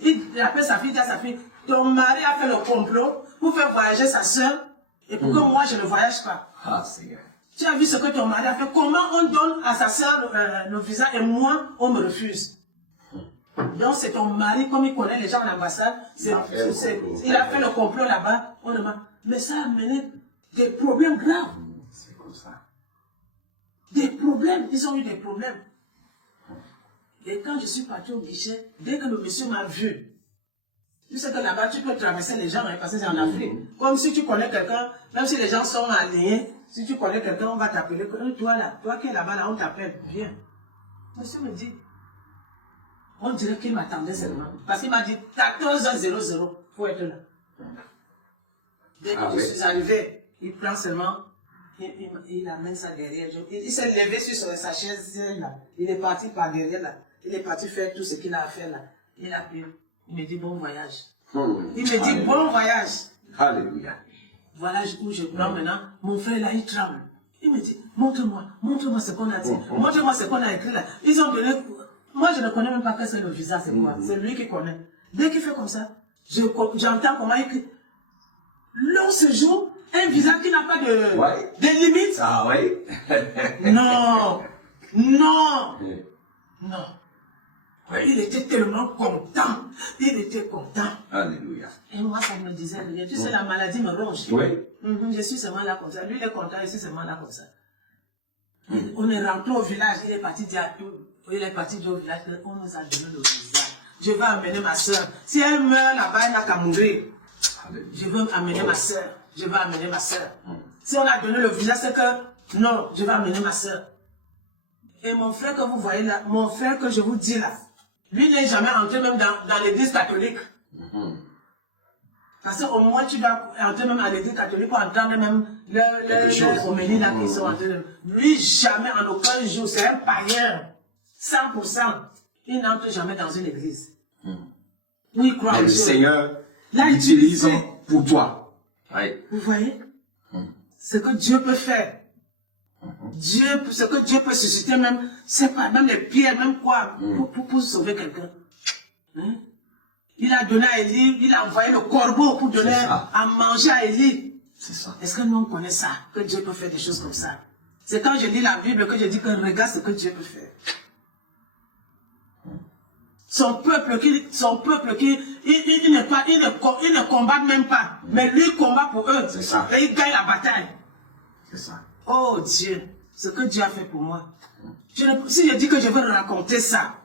il appelle sa fille, il dit à sa fille, ton mari a fait le complot pour faire voyager sa soeur et pour que moi je ne voyage pas. Ah, Seigneur. Tu as vu ce que ton mari a fait? Comment on donne à sa soeur le visa et moi, on me refuse? Donc c'est ton mari, comme il connaît les gens en ambassade, il a fait le complot là-bas. Mais ça a amené des problèmes graves. C'est comme ça. Des problèmes, ils ont eu des problèmes. Et quand je suis parti au guichet, dès que le monsieur m'a vu, tu sais que là-bas, tu peux traverser les gens, parce que c'est en Afrique. Comme si tu connais quelqu'un, même si les gens sont alignés, si tu connais quelqu'un, on va t'appeler. Toi là, toi qui es là-bas, là, on t'appelle, viens. Monsieur me dit, on dirait qu'il m'attendait seulement. Parce qu'il m'a dit 14h00, il faut être là. Dès que je suis arrivé, il prend seulement, il amène ça derrière. Il s'est levé sur sa chaise là. Il est parti par derrière là. Il est parti faire tout ce qu'il a à faire là. Il a pris. Il me dit bon voyage. Il me dit bon voyage. Alléluia. Voilà où je prends maintenant. Mon frère là, il tremble. Il me dit, montre-moi ce qu'on a dit. Montre-moi ce qu'on a écrit là. Ils ont donné. Moi, je ne connais même pas que c'est le visa, c'est quoi. C'est lui qui connaît. Dès qu'il fait comme ça, j'entends comment il écrit. Long séjour, un visa qui n'a pas de limites. Ah oui. Non. Non. Non. Il était tellement content. Il était content. Alléluia. Et moi, ça me disait rien. Tu sais, la maladie me ronge. Oui. Je suis seulement là comme ça. Lui, il est content, je suis seulement là comme ça. On est rentré au village, il est parti dire au village, on nous a donné le visa. Je vais amener ma soeur. Si elle meurt là-bas, elle n'a qu'à mourir. Je veux amener ma soeur. Je vais amener ma soeur. Si on a donné le visa, c'est que non, je vais amener ma soeur. Et mon frère que vous voyez là, mon frère que je vous dis là, lui n'est jamais entré même dans l'église catholique. Parce qu'au moins tu dois entrer même à l'église catholique pour entendre même les homélies là qui sont entrés. Lui, jamais, en aucun jour, c'est un païen. 100%. Il n'entre jamais dans une église. Où il croit en Dieu. Le Seigneur l'utilise pour toi. Oui. Vous voyez? Ce que Dieu peut faire. Ce que Dieu peut susciter même, c'est pas même les pierres, même quoi, pour sauver quelqu'un. Il a donné à Élie, il a envoyé le corbeau pour donner à manger à Élie. C'est ça. Est-ce que nous on connaît ça, que Dieu peut faire des choses comme ça? C'est quand je lis la Bible que je dis que regarde ce que Dieu peut faire. Son peuple qui il ne combat même pas, mais lui combat pour eux. C'est ça. Et il gagne la bataille. C'est ça. Oh Dieu, ce que Dieu a fait pour moi. Si je dis que je veux raconter ça,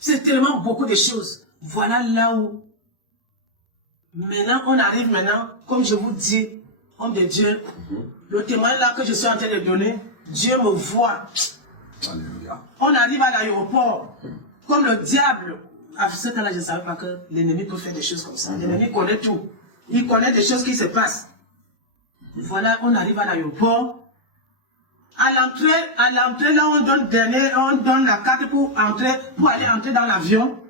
c'est tellement beaucoup de choses. Voilà là où, maintenant, on arrive maintenant, comme je vous dis, homme de Dieu, le témoin là que je suis en train de donner, Dieu me voit. Alléluia. On arrive à l'aéroport, comme le diable. À ce temps-là, je ne savais pas que l'ennemi peut faire des choses comme ça. L'ennemi connaît tout. Il connaît des choses qui se passent. Voilà, on arrive à l'aéroport. À l'entrée, là, on donne la carte pour aller entrer dans l'avion.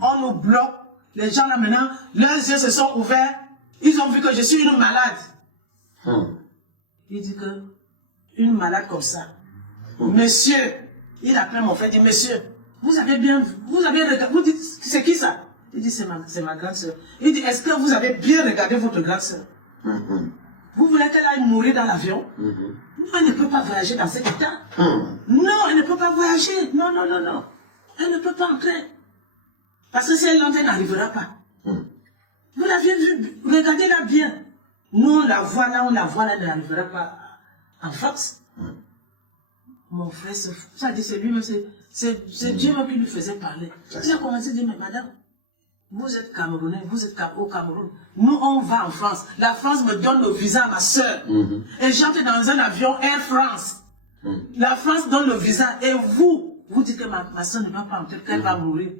On nous bloque. Les gens là maintenant, leurs yeux se sont ouverts. Ils ont vu que je suis une malade. Il dit que, une malade comme ça. Monsieur, il appelle mon frère, il dit, monsieur, vous avez regardé, vous dites, c'est qui ça? Il dit, c'est ma grande soeur. Il dit, est-ce que vous avez bien regardé votre grande soeur? Vous voulez qu'elle aille mourir dans l'avion? Non, elle ne peut pas voyager dans cet état. Non, elle ne peut pas voyager. Non, non, non, non. Elle ne peut pas entrer. Parce que si elle entre, elle n'arrivera pas. Vous l'avez vu, regardez-la bien. Nous, on la voit là, elle n'arrivera pas en force. Mon frère, ça dit, c'est lui-même, c'est Dieu même qui lui faisait parler. Il a commencé à dire, mais madame, vous êtes Camerounais, vous êtes au Cameroun. Nous, on va en France. La France me donne le visa à ma soeur. Et j'entre dans un avion Air France. La France donne le visa. Et vous dites que ma soeur ne va pas entrer, qu'elle va mourir.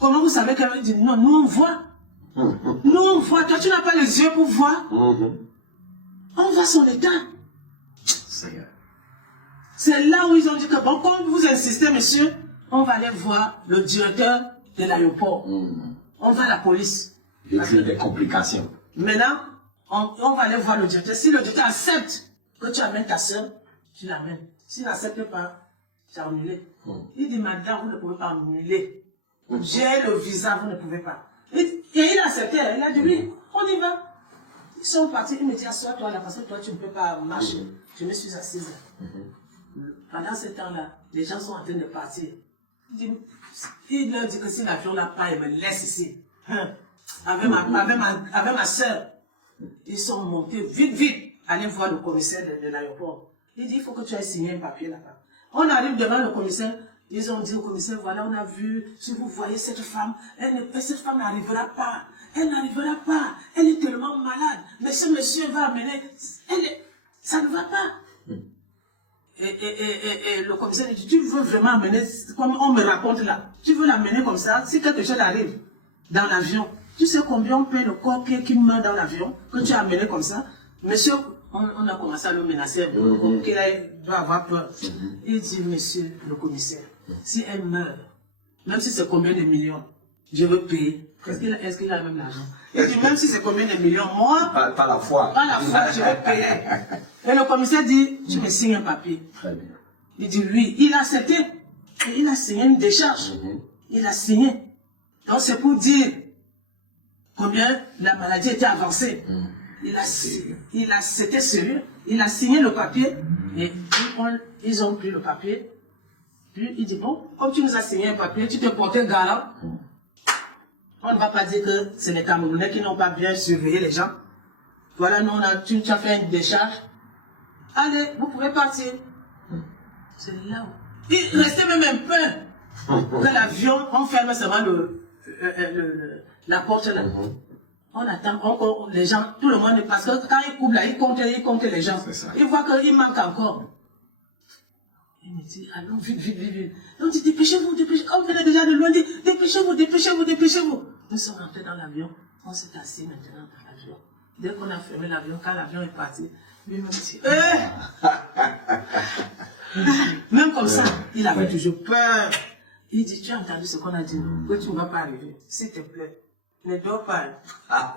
Comment vous savez qu'elle va dire non? Nous, on voit. Nous, on voit. Toi, tu n'as pas les yeux pour voir. On voit son état. C'est là où ils ont dit que, bon, comme vous insistez, monsieur, on va aller voir le directeur de l'aéroport. On va à la police. Il y a des complications. Maintenant, on va aller voir le directeur. Si le directeur accepte que tu amènes ta soeur, tu l'amènes. S'il n'accepte pas, tu as annulé. Il dit, madame, vous ne pouvez pas annuler. J'ai le visa, vous ne pouvez pas. Et il a accepté, il a dit, oui, on y va. Ils sont partis, il me dit, assois-toi là, parce que toi, tu ne peux pas marcher. Je me suis assise là. Pendant ce temps-là, les gens sont en train de partir. Il leur dit que si l'avion n'a pas, il me laisse ici. Avec ma soeur. Ils sont montés vite, aller voir le commissaire de l'aéroport. Il dit, il faut que tu ailles signer un papier là-bas. On arrive devant le commissaire, ils ont dit au commissaire, voilà, on a vu, si vous voyez cette femme, cette femme n'arrivera pas. Elle n'arrivera pas. Elle est tellement malade. Mais ce monsieur va amener, ça ne va pas. Et le commissaire dit, tu veux vraiment amener, comme on me raconte là, tu veux l'amener comme ça, si quelque chose arrive dans l'avion, tu sais combien on paye le corps qui meurt dans l'avion, que tu as amené comme ça. Monsieur, on a commencé à le menacer, qu'il doit avoir peur. Il dit, monsieur le commissaire, si elle meurt, même si c'est combien de millions, je veux payer. Est-ce qu'il a même l'argent? Il dit, même si c'est combien de millions, moi, pas la foi. Pas la foi, je vais payer. Et le commissaire dit, tu me signes un papier. Très bien. Il dit, oui, il a accepté. Et il a signé une décharge. Il a signé. Donc c'est pour dire combien la maladie était avancée. C'était sérieux. Il a signé le papier. Et ils ont pris le papier. Puis il dit, bon, comme tu nous as signé un papier, tu te portais garant. On ne va pas dire que c'est les Camerounais qui n'ont pas bien surveillé les gens. Voilà, nous, tu as fait une décharge. Allez, vous pouvez partir. C'est là où... Il restait même un peu que l'avion, on ferme seulement la porte là. On attend encore les gens, tout le monde, parce que quand ils coupent là, ils comptent les gens. Ils voient qu'il manque encore. Il me dit, allons, vite. On dit, dépêchez-vous. On venait déjà de loin, dit, dépêchez-vous. Nous sommes rentrés dans l'avion. On s'est assis maintenant dans l'avion. Dès qu'on a fermé l'avion, quand l'avion est parti, lui me dit, même comme ça, il avait toujours peur. Il dit, tu as entendu ce qu'on a dit, que tu ne vas pas arriver. S'il te plaît, ne dors pas.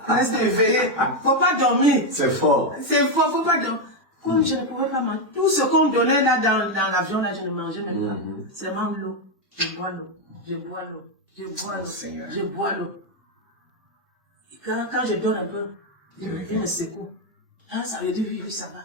Reste éveillé. Faut pas dormir. C'est fort. C'est fort, faut pas dormir. Comme je ne pouvais pas manger, tout ce qu'on donnait là dans l'avion, là, je ne mangeais même pas. C'est même l'eau. Je bois l'eau. Je bois l'eau. Et quand je donne un peu, il me secoue. Ah, ça veut dire oui, ça va.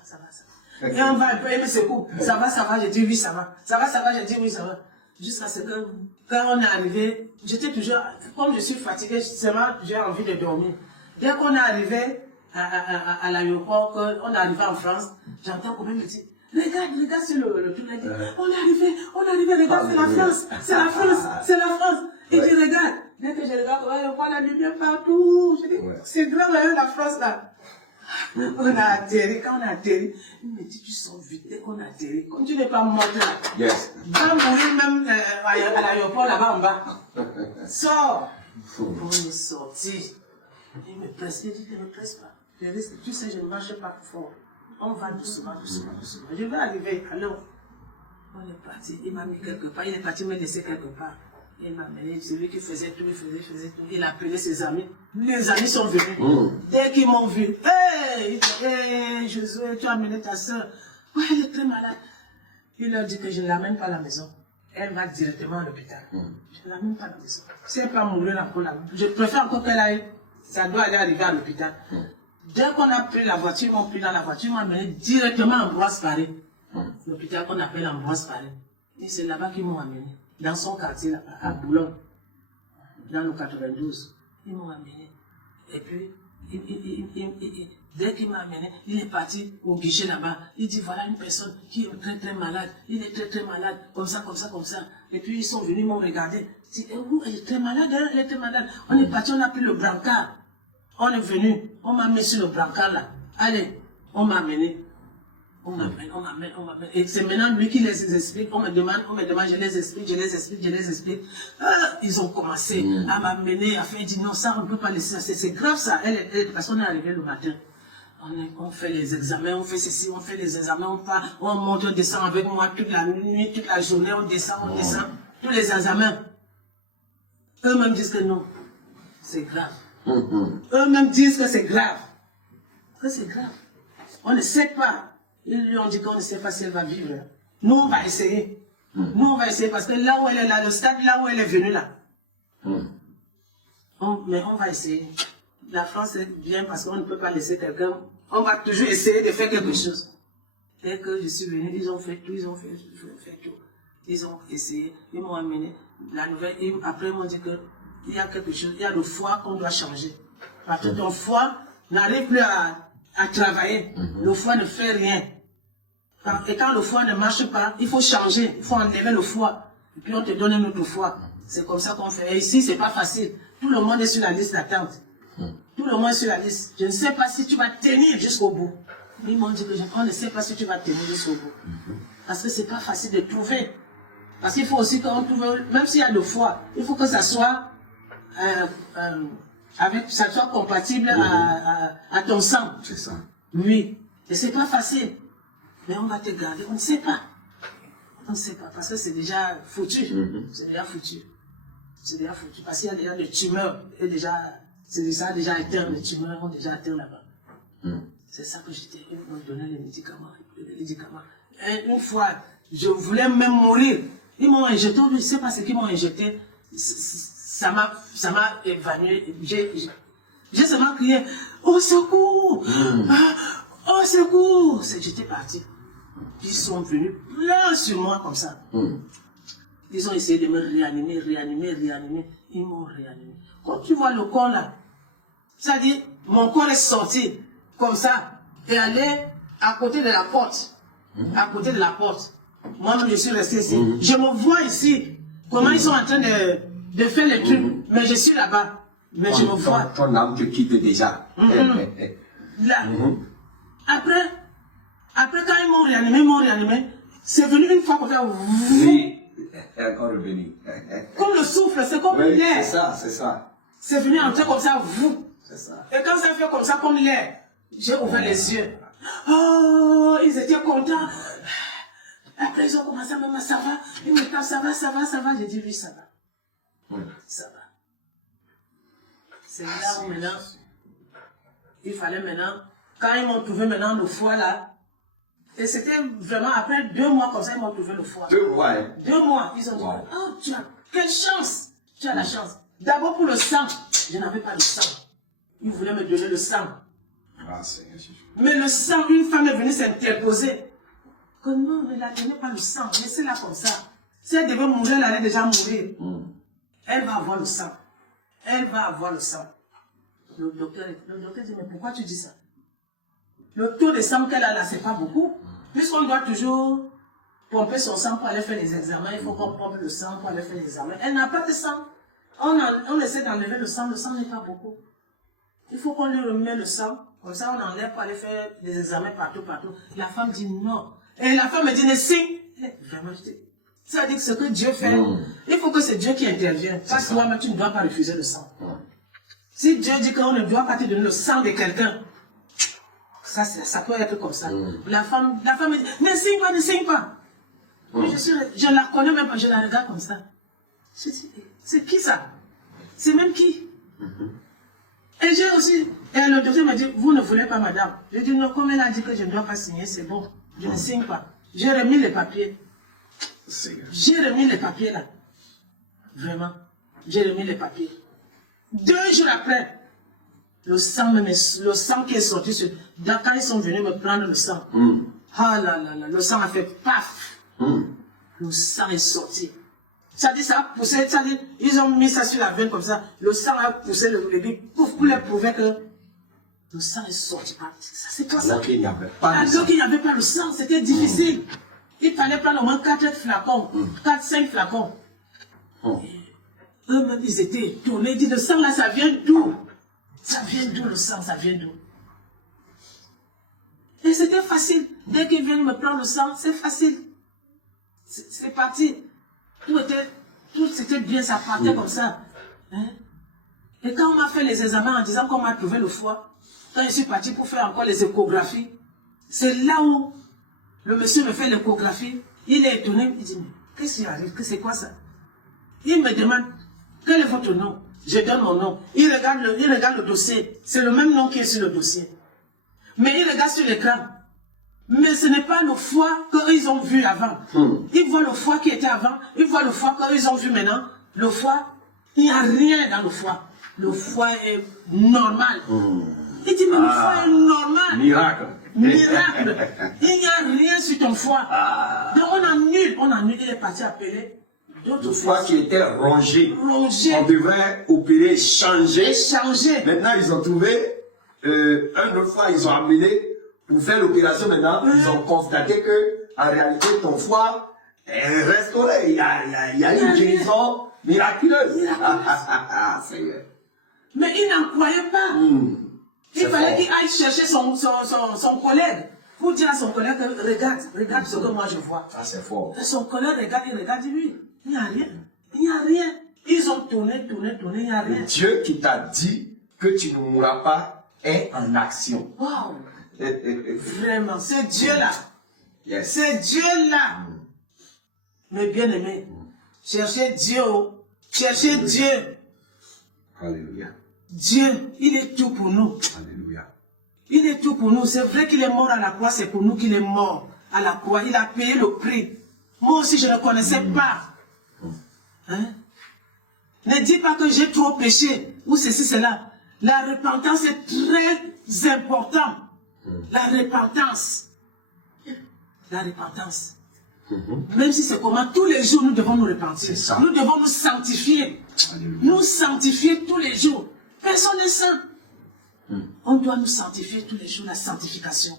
Et on va un peu, il me secoue. Ça va, je dis oui, ça va. Ça va, je dis oui, ça va. Jusqu'à ce que, quand on est arrivé, j'étais toujours, comme je suis fatiguée, seulement j'ai envie de dormir. Dès qu'on est arrivé à l'aéroport, qu'on est arrivé en France, j'entends quand même me dire, regarde sur le truc, il dit, on est arrivé, regarde, c'est la France. Il dit, regarde. Dès que je regarde, on voit la lumière partout. Je dis, c'est grand, la France là. On a atterri, quand on a atterri, il me dit, tu sors vite, dès qu'on a atterri, comme tu n'es pas mort là, va mourir même à l'aéroport là-bas en bas. Sors. On est sorti. Il me presse, il dit, ne me presse pas. Je risque, tu sais, je ne marche pas fort. On va doucement. Je vais arriver, alors. On est parti, il m'a mis quelque part, il est parti me laisser quelque part. Il m'a amené, celui qui faisait tout, il faisait tout. Il a appelé ses amis. Les amis sont venus. Dès qu'ils m'ont vu, hey, Josué, tu as amené ta soeur. Ouais, elle est très malade. Il leur dit que je ne l'amène pas à la maison. Elle va directement à l'hôpital. Je ne l'amène pas à la maison. Si elle peut mourir là pour la... Je préfère encore qu'elle aille. Ça doit aller arriver à l'hôpital. Dès qu'on a pris la voiture, ils m'ont pris dans la voiture, ils m'ont amené directement à Ambroise Paré. L'hôpital qu'on appelle Ambroise Paré. Et c'est là-bas qu'ils m'ont amené. Dans son quartier là-bas, à Boulogne. Dans le 92. Ils m'ont amené. Et puis, dès qu'il m'a amené, il est parti au guichet là-bas. Il dit, voilà une personne qui est très très malade. Il est très très malade. Comme ça. Et puis ils sont venus, m'ont regardé. Ils disent, elle est très malade, elle est très malade. On est parti, on a pris le brancard. On est venu, on m'a mis sur le brancard là. Allez, on m'a amené. On m'amène. Et c'est maintenant lui qui les explique. On me demande, je les explique. Ils ont commencé à m'amener, à faire, dire non, ça, on ne peut pas laisser ça. C'est grave ça. Parce qu'on est arrivé le matin. On fait les examens, on fait ceci, on fait les examens, on monte, on descend avec moi toute la nuit, toute la journée, on descend. Tous les examens. Eux-mêmes disent que non. c'est grave. Eux-mêmes disent que c'est grave. Que c'est grave. On ne sait pas. Ils lui ont dit qu'on ne sait pas si elle va vivre. Nous, on va essayer. Nous, on va essayer parce que là où elle est là, le stade là où elle est venue là. Mais on va essayer. La France est bien parce qu'on ne peut pas laisser quelqu'un. On va toujours essayer de faire quelque chose. Dès que je suis venue, ils ont fait tout, ils ont fait tout. Ils ont essayé, ils m'ont amené la nouvelle. Et après, ils m'ont dit qu'il y a quelque chose, il y a le foie qu'on doit changer. Parce que ton foie n'arrive plus à travailler. Le foie ne fait rien. Et quand le foie ne marche pas, il faut changer, il faut enlever le foie. Et puis on te donne un autre foie. C'est comme ça qu'on fait. Et ici, c'est pas facile. Tout le monde est sur la liste d'attente. Tout le monde est sur la liste. Je ne sais pas si tu vas tenir jusqu'au bout. Ils m'ont dit que on ne sait pas si tu vas tenir jusqu'au bout. Parce que c'est pas facile de trouver. Parce qu'il faut aussi qu'on trouve, même s'il y a le foie, il faut que ça soit ça soit compatible à ton sang. C'est ça. Oui. Et c'est pas facile. Mais on va te garder, on ne sait pas. On ne sait pas, parce que c'est déjà foutu. C'est déjà foutu. C'est déjà foutu. Parce qu'il y a déjà des tumeurs. Et déjà, ça a déjà atteint, les tumeurs ont déjà atteint là-bas. C'est ça que j'étais. Ils m'ont donné les médicaments. Et une fois, je voulais même mourir. Ils m'ont injecté, je ne sais pas ce qu'ils m'ont injecté. Ça m'a évanoui. J'ai seulement crié, au secours! Au secours! J'étais parti. Ils sont venus plein sur moi comme ça. Ils ont essayé de me réanimer. Ils m'ont réanimé. Quand tu vois le corps là, c'est-à-dire, mon corps est sorti comme ça et allé à côté de la porte. À côté de la porte. Moi-même, je suis resté ici. Je me vois ici. Comment ils sont en train de faire les trucs. Mais je suis là-bas. Mais je me vois. Ton âme te quitte déjà. Là. Après, quand ils m'ont réanimé, c'est venu une fois comme ça. Oui, encore revenu. Comme le souffle, c'est comme l'air. C'est ça. C'est venu entrer comme ça, vous. C'est ça. Et quand ça fait comme ça, comme l'air, j'ai ouvert les yeux. Oh, ils étaient contents. Après, ils ont commencé à me dire, ça va. Ils me disent, ça va. J'ai dit, oui, ça va. Ça va. C'est là où maintenant, il fallait maintenant, quand ils m'ont trouvé maintenant le foie là, et c'était vraiment après 2 mois comme ça, ils m'ont trouvé le foie. 2 mois, hein? 2 mois, ils ont dit, oh, tu as, quelle chance! Tu as la chance. D'abord pour le sang, je n'avais pas de sang. Ils voulaient me donner le sang. Mais le sang, une femme est venue s'interposer. Que non, ne la donnez pas le sang, laissez-la comme ça. Si elle devait mourir, elle allait déjà mourir. Elle va avoir le sang. Elle va avoir le sang. Le docteur dit, mais pourquoi tu dis ça? Le taux de sang qu'elle a là, c'est pas beaucoup. Puisqu'on doit toujours pomper son sang pour aller faire les examens, il faut qu'on pompe le sang pour aller faire les examens. Elle n'a pas de sang. On essaie d'enlever le sang n'est pas beaucoup. Il faut qu'on lui remette le sang, comme ça on enlève pour aller faire des examens partout. La femme dit non. Et la femme me dit, ne signe. Vraiment, ça veut dire que ce que Dieu fait, il faut que c'est Dieu qui intervienne. Parce que toi-même, tu ne dois pas refuser le sang. Si Dieu dit qu'on ne doit pas te donner le sang de quelqu'un, ça peut être comme ça. La femme me dit, ne signe pas. Je la connais même pas, je la regarde comme ça. Je dis, c'est qui ça? C'est même qui? Et j'ai aussi, et le docteur m'a dit, vous ne voulez pas madame. J'ai dit, non, comme elle a dit que je ne dois pas signer, c'est bon. Je ne signe pas. J'ai remis les papiers. J'ai remis les papiers là. Vraiment. J'ai remis les papiers. 2 jours après, le sang qui est sorti, quand ils sont venus me prendre le sang, ah là là là, le sang a fait paf. Le sang est sorti. Ça dit, ça a poussé, ça dit, ils ont mis ça sur la veine comme ça. Le sang a poussé le bébé pour leur prouver que le sang est sorti. C'est quoi ça? Alors qu'il n'y avait pas le sang. Alors qu'il n'y avait pas le sang, c'était difficile. Il fallait prendre au moins 4 flacons, 4-5 flacons. Eux-mêmes, ils étaient étonnés. Ils disent, le sang là, ça vient d'où? Ça vient d'où le sang? Ça vient d'où? Et c'était facile. Dès qu'ils viennent me prendre le sang, c'est facile. C'est parti. Tout c'était bien, ça partait comme ça. Hein? Et quand on m'a fait les examens en disant qu'on m'a trouvé le foie, quand je suis parti pour faire encore les échographies, c'est là où le monsieur me fait l'échographie. Il est étonné, il dit, mais qu'est-ce qui arrive? C'est quoi ça? Il me demande, quel est votre nom? Je donne mon nom. Il regarde le dossier. C'est le même nom qui est sur le dossier. Mais il regarde sur l'écran. Mais ce n'est pas le foie qu'ils ont vu avant. Ils voient le foie qui était avant. Ils voient le foie qu'ils ont vu maintenant. Le foie, il n'y a rien dans le foie. Le foie est normal. Il dit, mais le foie est normal. Miracle. Miracle. Il n'y a rien sur ton foie. Donc on annule. Il est parti appeler d'autres Le foie qui était rongé. Rongé. On devait opérer, changer. Changer. Maintenant, ils ont trouvé un autre foie, ils ont amené pour faire l'opération. Maintenant, ils ont constaté que, en réalité, ton foie est restauré. Il y a une guérison miraculeuse. Seigneur. Mais il n'en croyait pas. Il fallait qu'il aille chercher son collègue pour dire à son collègue, regarde ce que moi je vois. Ah, c'est fort. Et son collègue regarde, lui, il n'y a rien. Il n'y a rien. Ils ont tourné, il n'y a rien. Dieu qui t'a dit que tu ne mourras pas est en action. Wow. Vraiment, c'est Dieu-là. Yes. C'est Dieu-là. Mais bien aimé, cherchez Dieu. Cherchez Dieu. Alléluia. Dieu, il est tout pour nous. Alléluia. Il est tout pour nous. C'est vrai qu'il est mort à la croix, c'est pour nous qu'il est mort à la croix. Il a payé le prix. Moi aussi, je ne connaissais pas. Hein? Ne dis pas que j'ai trop péché, ou ceci, cela. La repentance est très importante. La repentance. La repentance. Même si c'est comment, tous les jours, nous devons nous repentir. Nous devons nous sanctifier. Alléluia. Nous sanctifier tous les jours. Personne n'est saint. On doit nous sanctifier tous les jours, la sanctification.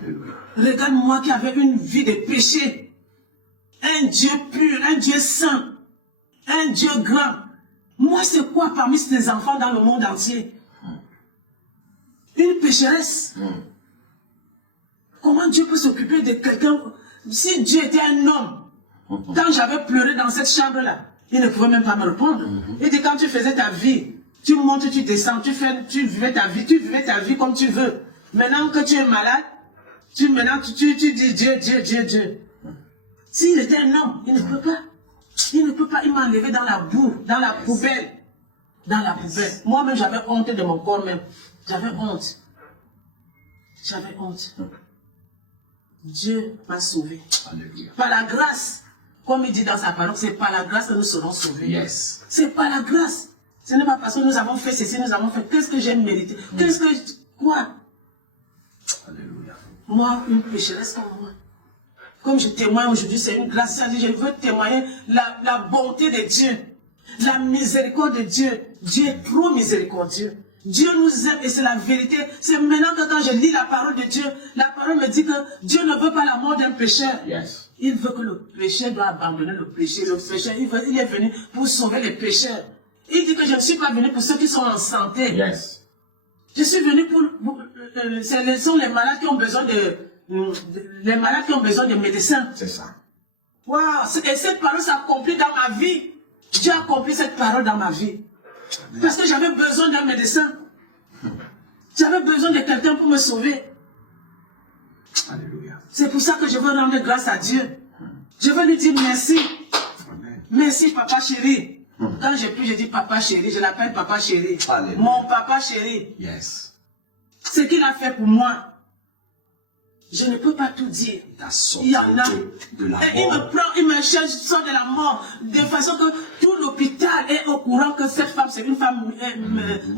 Alléluia. Regarde-moi qui avait une vie de péché. Un Dieu pur, un Dieu saint, un Dieu grand. Moi, c'est quoi parmi ces enfants dans le monde entier? Une pécheresse. Comment Dieu peut s'occuper de quelqu'un? Si Dieu était un homme, quand j'avais pleuré dans cette chambre-là, il ne pouvait même pas me répondre. Il dit, quand tu faisais ta vie, tu montes, tu descends, tu vivais ta vie comme tu veux. Maintenant que tu es malade, tu dis Dieu. S'il était un homme, il ne peut pas. Il ne peut pas, il m'a enlevé dans la boue, dans la poubelle. Dans la poubelle. Moi-même, j'avais honte de mon corps même. J'avais honte. J'avais honte. Dieu m'a sauvé. Alléluia. Par la grâce. Comme il dit dans sa parole, c'est par la grâce que nous serons sauvés. Yes. C'est par la grâce. Ce n'est pas parce que nous avons fait ceci, nous avons fait. Qu'est-ce que j'ai mérité? Quoi? Alléluia. Moi, une pécheresse comme moi. Comme je témoigne aujourd'hui, c'est une grâce. Je veux témoigner la bonté de Dieu. La miséricorde de Dieu. Dieu est trop miséricordieux. Dieu nous aime et c'est la vérité. C'est maintenant que quand je lis la parole de Dieu, la parole me dit que Dieu ne veut pas la mort d'un pécheur. Yes. Il veut que le pécheur doit abandonner le péché. Le pécheur, il est venu pour sauver les pécheurs. Il dit que je ne suis pas venu pour ceux qui sont en santé. Yes. Je suis venu pour ce sont les malades qui ont besoin les malades qui ont besoin de médecins. C'est ça. Wow. Et cette parole s'accomplit dans ma vie. Dieu a accompli cette parole dans ma vie. Parce que j'avais besoin d'un médecin. J'avais besoin de quelqu'un pour me sauver. Alléluia. C'est pour ça que je veux rendre grâce à Dieu. Je veux lui dire merci. Amen. Merci, papa chéri. Quand j'ai pu, je dis papa chéri. Je l'appelle papa chéri. Alléluia. Mon papa chéri. Yes. Ce qu'il a fait pour moi, je ne peux pas tout dire. Il y en a. De la Et il me prend, il me cherche, sort de la mort. De façon que tout l'hôpital est au courant que cette femme, c'est une femme,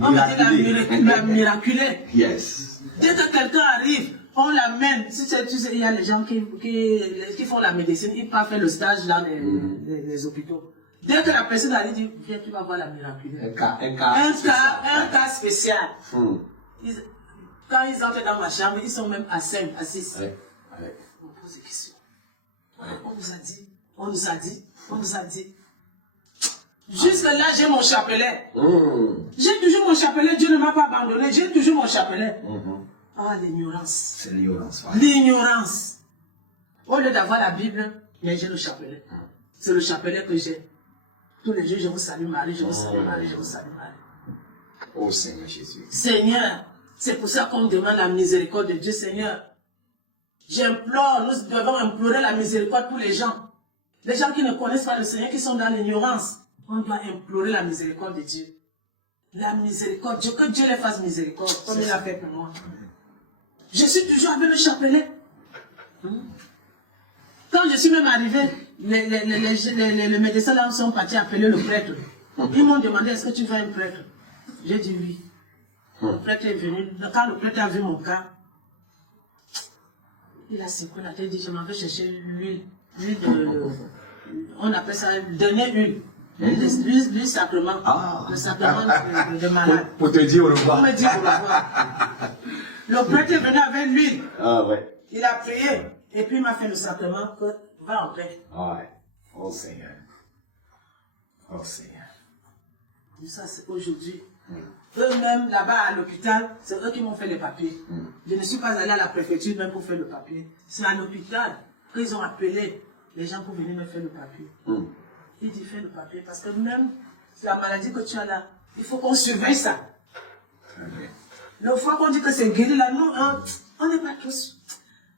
on va dire la miraculée. Yes. Dès que quelqu'un arrive, on l'amène. Tu sais, il y a les gens qui font la médecine, ils partent faire le stage dans les hôpitaux. Dès que la personne arrive, dit, viens, tu vas voir la miraculée. Un cas spécial. Quand ils entrent dans ma chambre, ils sont même assis. On pose des questions. On nous a dit. Jusque là, j'ai mon chapelet. J'ai toujours mon chapelet, Dieu ne m'a pas abandonné. J'ai toujours mon chapelet. Ah, l'ignorance. C'est l'ignorance. L'ignorance. Au lieu d'avoir la Bible, mais j'ai le chapelet. C'est le chapelet que j'ai. Tous les jours, je vous salue Marie, je vous salue Marie, je vous salue Marie. Oh Seigneur Jésus. Seigneur, c'est pour ça qu'on demande la miséricorde de Dieu, Seigneur. J'implore, nous devons implorer la miséricorde pour les gens. Les gens qui ne connaissent pas le Seigneur, qui sont dans l'ignorance. On doit implorer la miséricorde de Dieu. La miséricorde, Dieu, que Dieu les fasse miséricorde, comme il a fait pour moi. Je suis toujours avec le chapelet. Quand je suis même arrivé, les médecins là sont partis appeler le prêtre. Ils m'ont demandé, est-ce que tu veux un prêtre? J'ai dit oui. Le prêtre est venu. Quand le prêtre a vu mon cas, il a secoué la tête, il dit, je m'en vais chercher l'huile. L'huile de... On appelle ça dernière huile. L'huile sacrement. Ah. Le sacrement de malade. Pour te dire au revoir. Pour me dire au revoir. Le prêtre est venu avec l'huile. Ah ouais. Il a prié. Et puis il m'a fait le sacrement que va en paix. Ah ouais. Oh Seigneur. Oh Seigneur. Ça, c'est aujourd'hui. Eux-mêmes, là-bas à l'hôpital, c'est eux qui m'ont fait les papiers. Je ne suis pas allé à la préfecture même pour faire le papier. C'est à l'hôpital qu'ils ont appelé les gens pour venir me faire le papier. Il dit, fais le papier, parce que même la maladie que tu as là, il faut qu'on surveille ça. Le fois qu'on dit que c'est guéri là, nous, on n'est pas tous.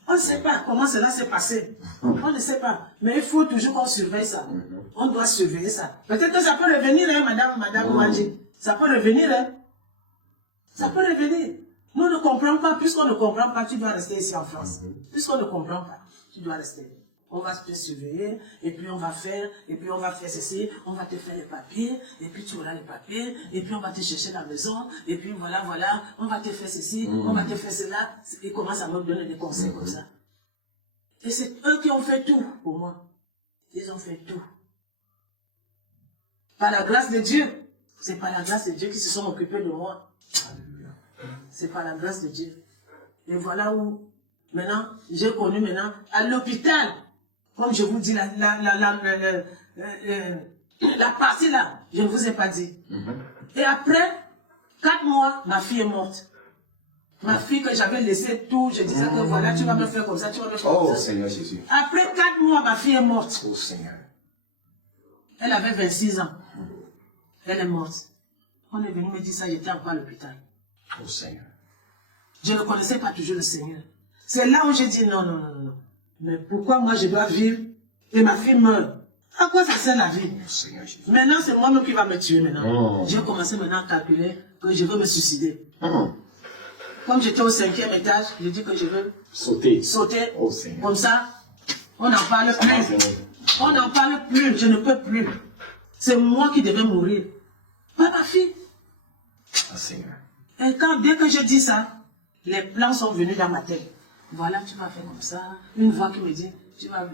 On ne sait pas comment cela s'est passé. On ne sait pas. Mais il faut toujours qu'on surveille ça. On doit surveiller ça. Peut-être que ça peut revenir, hein, madame Ouadji. Ça peut revenir, hein. Ça peut revenir. Nous ne comprenons pas. Puisqu'on ne comprend pas, tu dois rester ici en France. Puisqu'on ne comprend pas, tu dois rester. On va te surveiller, et puis on va faire, ceci, on va te faire les papiers, et puis tu auras les papiers, et puis on va te chercher la maison, et puis voilà, on va te faire ceci, on va te faire cela. Ils commencent à me donner des conseils comme ça. Et c'est eux qui ont fait tout pour moi. Ils ont fait tout. Par la grâce de Dieu. C'est par la grâce de Dieu qu'ils se sont occupés de moi. C'est par la grâce de Dieu. Et voilà où, maintenant, j'ai connu maintenant, à l'hôpital, comme je vous dis, la partie là, je ne vous ai pas dit. Et après 4 mois, ma fille est morte. Ma fille que j'avais laissé tout, je disais que voilà, tu vas me faire comme ça, tu vas me faire comme ça. Oh Seigneur Jésus. Après 4 mois, ma fille est morte. Oh Seigneur. Elle avait 26 ans. Elle est morte. On est venu me dire ça, j'étais encore à l'hôpital. Oh Seigneur. Je ne connaissais pas toujours le Seigneur. C'est là où j'ai dit non. Mais pourquoi moi je dois vivre et ma fille meurt? À quoi ça sert la vie? Oh Seigneur Jésus. Maintenant c'est moi-même qui va me tuer maintenant. J'ai commencé maintenant à calculer que je veux me suicider. Comme j'étais au 5e étage, j'ai dit que je veux sauter. Oh Seigneur. Comme ça, on n'en parle plus. On n'en parle plus, je ne peux plus. C'est moi qui devais mourir. Pas ma fille. Oh Seigneur. Et dès que je dis ça, les plans sont venus dans ma tête. Voilà, tu vas faire comme ça. Une voix qui me dit, tu vas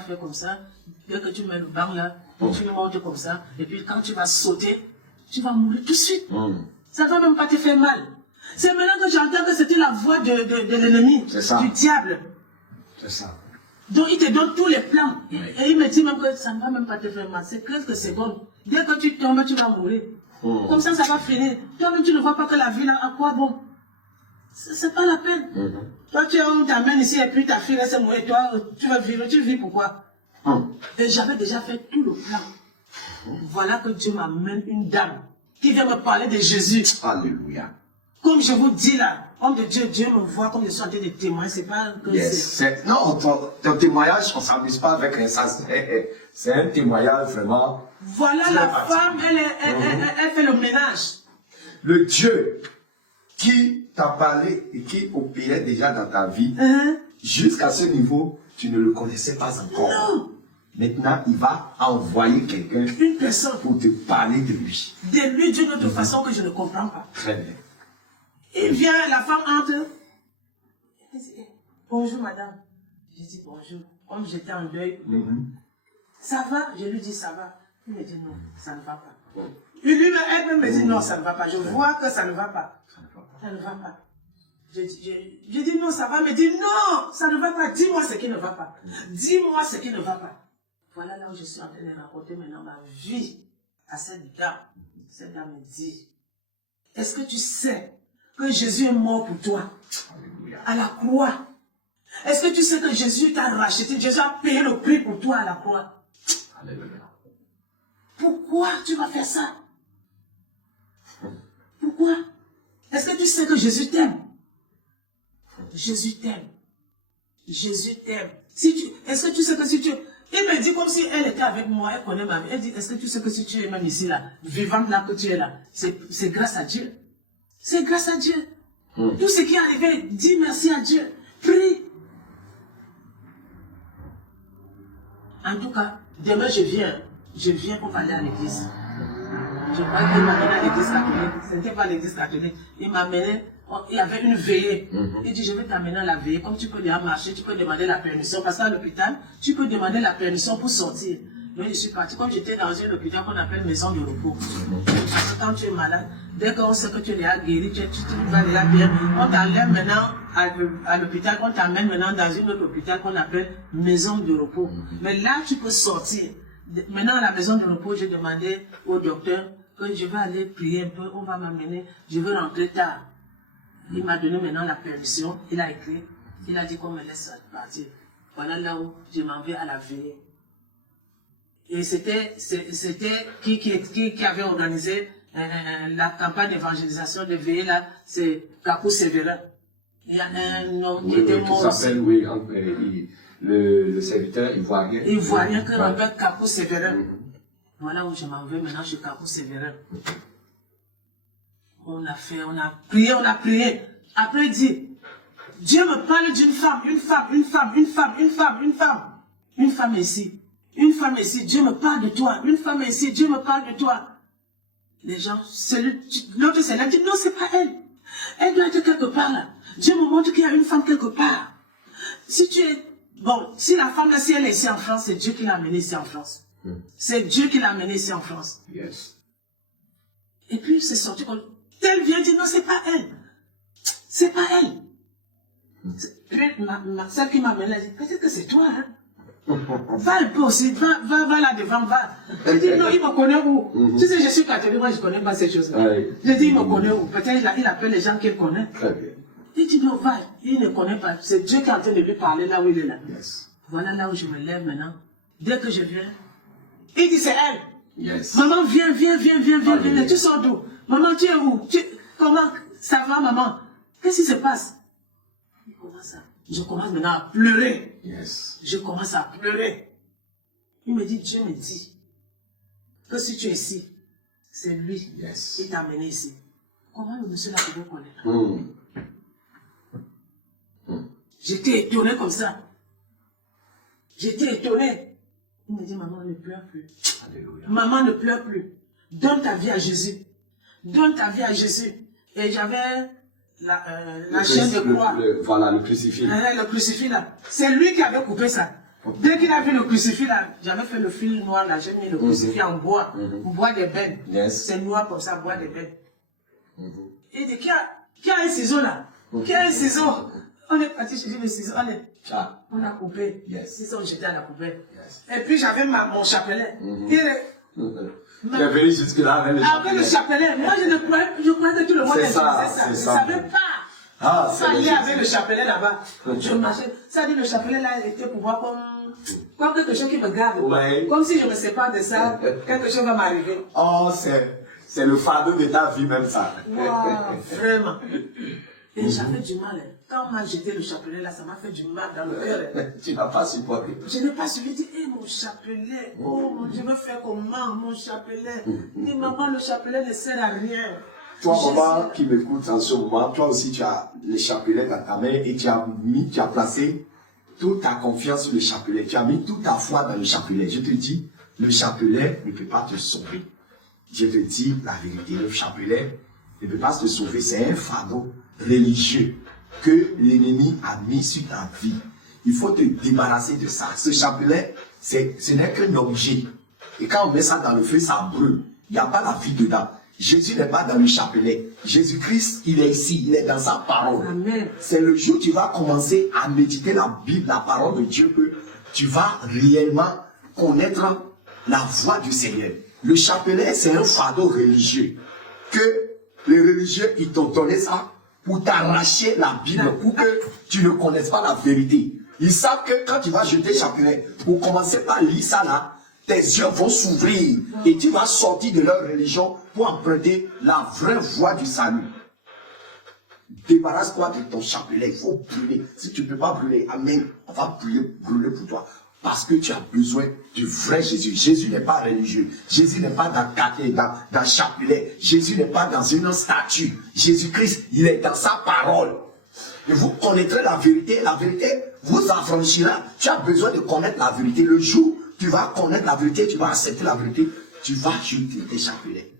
faire comme ça. Dès que tu mets le banc là, tu montes comme ça. Et puis quand tu vas sauter, tu vas mourir tout de suite. Ça ne va même pas te faire mal. C'est maintenant que j'entends que c'était la voix de l'ennemi, du diable. C'est ça. Donc il te donne tous les plans. Et il me dit même que ça ne va même pas te faire mal. C'est quelques secondes. Dès que tu tombes, tu vas mourir. Comme ça va finir. Toi-même, tu ne vois pas que la vie là, à quoi bon? C'est pas la peine. Toi, on t'amène ici et puis ta fille laisse mourir. Toi, tu vas vivre. Tu vis pourquoi? Et j'avais déjà fait tout le plan. Voilà que Dieu m'amène une dame qui vient me parler de Jésus. Alléluia. Comme je vous dis là, homme de Dieu, Dieu me voit comme je suis en train de témoigner. C'est pas que non, ton témoignage, on ne s'amuse pas avec ça. C'est un témoignage vraiment. Voilà la femme, elle fait le ménage. Le Dieu qui t'a parlé et qui opérait déjà dans ta vie, jusqu'à ce niveau, tu ne le connaissais pas encore. Non. Maintenant, il va envoyer quelqu'un, une personne, pour te parler de lui. De lui d'une autre façon que je ne comprends pas. Très bien. Il vient, la femme entre. Elle dit, bonjour madame. Je dis bonjour. Comme j'étais en deuil. Ça va? Je lui dis ça va. Il me dit non, ça ne va pas. Elle me dit non, ça ne va pas. Je vois que ça ne va pas. Ça ne va pas. Je dis non, ça va. Elle me dit non, ça ne va pas. Dis-moi ce qui ne va pas. Dis-moi ce qui ne va pas. Voilà là où je suis en train de raconter maintenant ma vie à cette dame. Cette dame me dit, est-ce que tu sais que Jésus est mort pour toi? Alléluia. À la croix. Est-ce que tu sais que Jésus t'a racheté? Jésus a payé le prix pour toi à la croix. Alléluia. Pourquoi tu vas faire ça? Pourquoi? Est-ce que tu sais que Jésus t'aime? Jésus t'aime. Jésus t'aime. Est-ce que tu sais que si tu... Il me dit comme si elle était avec moi, elle connaît ma vie. Elle dit, est-ce que tu sais que si tu es même ici, là, vivante là que tu es là, c'est grâce à Dieu. C'est grâce à Dieu. Tout ce qui est arrivé, dis merci à Dieu. Prie. En tout cas, demain je viens, on va aller à l'église. Je crois qu'il m'a amené à l'église catholique. Ce n'était pas l'église catholique. Il m'a amené, il y avait une veillée. Il dit, je vais t'amener à la veillée. Comme tu peux déjà marcher, tu peux demander la permission. Parce qu'à l'hôpital, tu peux demander la permission pour sortir. Donc je suis partie. Comme j'étais dans un hôpital qu'on appelle maison de repos. Parce que quand tu es malade, dès qu'on sait que tu es déjà guéri, tu vas déjà bien, on t'enlève maintenant à l'hôpital, on t'amène maintenant dans une autre hôpital qu'on appelle maison de repos. Mais là, tu peux sortir. Maintenant, à la maison de repos, j'ai demandé au docteur que je vais aller prier un peu, on va m'amener, je veux rentrer tard. Il m'a donné maintenant la permission, il a écrit, il a dit qu'on me laisse partir. Voilà là où je m'en vais à la veillée. Et c'était qui avait organisé la campagne d'évangélisation de veillée là, c'est Capou Sévérin. Il y a un homme qui était mort aussi. Oui, le serviteur ivoirien. Ivoirien qu'on appelle Capou Sévérin. Voilà où je m'en vais maintenant chez Capou Sévérin. On a prié. Après, il dit, Dieu me parle d'une femme, une femme ici. Une femme ici, Dieu me parle de toi. Une femme ici, Dieu me parle de toi. Les gens, l'autre c'est là, dit, non, c'est pas elle. Elle doit être quelque part là. Dieu me montre qu'il y a une femme quelque part. Si tu es, bon, si la femme là, si elle est ici en France, c'est Dieu qui l'a amenée ici en France. C'est Dieu qui l'a amenée ici en France. Yes. Et puis, c'est sorti comme, elle vient dire, non, c'est pas elle. C'est pas elle. Puis, celle qui m'a amené, elle dit, peut-être que c'est toi, hein. Va un peu aussi, va là devant, va. Je dis, non, il me connaît où? Tu sais, je suis catholique, moi je ne connais pas ces choses-là. Je dis, il me connaît où? Peut-être il appelle les gens qu'il connaît. Il dit, non, va, il ne connaît pas. C'est Dieu qui est en train de lui parler là où il est là. Yes. Voilà là où je me lève maintenant. Dès que je viens, il dit, c'est elle. Yes. Maman, viens. Tu sors d'où? Maman, tu es où? Comment ça va, maman? Qu'est-ce qui se passe? Il commence à... Je commence maintenant à pleurer. Yes. Je commence à pleurer. Il me dit, Dieu me dit que si tu es ici, c'est lui qui t'a amené ici. Comment le monsieur l'a pu connaître? J'étais étonné comme ça. J'étais étonné. Il me dit, maman, ne pleure plus. Alléluia. Maman, ne pleure plus. Donne ta vie à Jésus. Donne ta vie à Jésus. Et j'avais... la chaîne de croix. Voilà, le crucifix. Le crucifix là. C'est lui qui avait coupé ça. Dès qu'il a vu le crucifix là, j'avais fait le fil noir là, j'ai mis le crucifix en bois. Bois d'ébène. Yes. C'est noir comme ça, bois d'ébène. Il dit, qui a un ciseau là? Qui a un ciseau? On est parti chercher le ciseau. On a coupé. Yes. Ils sont jetés à la poubelle. Yes. Et puis j'avais mon chapelet. Tu es venu jusque-là avec le chapelet. Avec le chapelet. Moi, je croyais que tout le monde utilisait ça. Je ne savais pas. Ah, ça allait avec le chapelet là-bas. Je marchais. Ça dit le chapelet là était pour voir comme quelque chose qui me garde. Ouais. Comme si je me sépare de ça, quelque chose va m'arriver. Oh, c'est le fardeau de ta vie même ça. Wow, vraiment. Et j'avais du mal. Quand on m'a jeté le chapelet là, ça m'a fait du mal dans le cœur. Tu n'as pas supporté. Je n'ai pas suivi. Je dis, mon chapelet, oh, je veux faire comment, mon chapelet. Dis, maman, le chapelet ne sert à rien. Toi, maman, qui m'écoute en ce moment, toi aussi, tu as le chapelet dans ta main et tu as placé toute ta confiance sur le chapelet. Tu as mis toute ta foi dans le chapelet. Je te dis, le chapelet ne peut pas te sauver. Je te dis la vérité, le chapelet ne peut pas te sauver. C'est un fardeau religieux que l'ennemi a mis sur ta vie. Il faut te débarrasser de ça. Ce chapelet, ce n'est qu'un objet. Et quand on met ça dans le feu, ça brûle. Il n'y a pas la vie dedans. Jésus n'est pas dans le chapelet. Jésus-Christ, il est ici, il est dans sa parole. C'est le jour où tu vas commencer à méditer la Bible, la parole de Dieu, que tu vas réellement connaître la voix du Seigneur. Le chapelet, c'est un fardeau religieux. Que les religieux, ils t'ont donné ça pour t'arracher la Bible, pour que tu ne connaisses pas la vérité. Ils savent que quand tu vas jeter le chapelet, pour commencer par lire ça là, tes yeux vont s'ouvrir et tu vas sortir de leur religion pour emprunter la vraie voie du salut. Débarrasse-toi de ton chapelet, il faut brûler. Si tu ne peux pas brûler, amen, on va brûler pour toi. Parce que tu as besoin du vrai Jésus. Jésus n'est pas religieux. Jésus n'est pas dans chapelet. Jésus n'est pas dans une statue. Jésus-Christ, il est dans sa parole. Et vous connaîtrez la vérité vous affranchira. Tu as besoin de connaître la vérité. Le jour où tu vas connaître la vérité, tu vas accepter la vérité, tu vas jeter tes chapelets.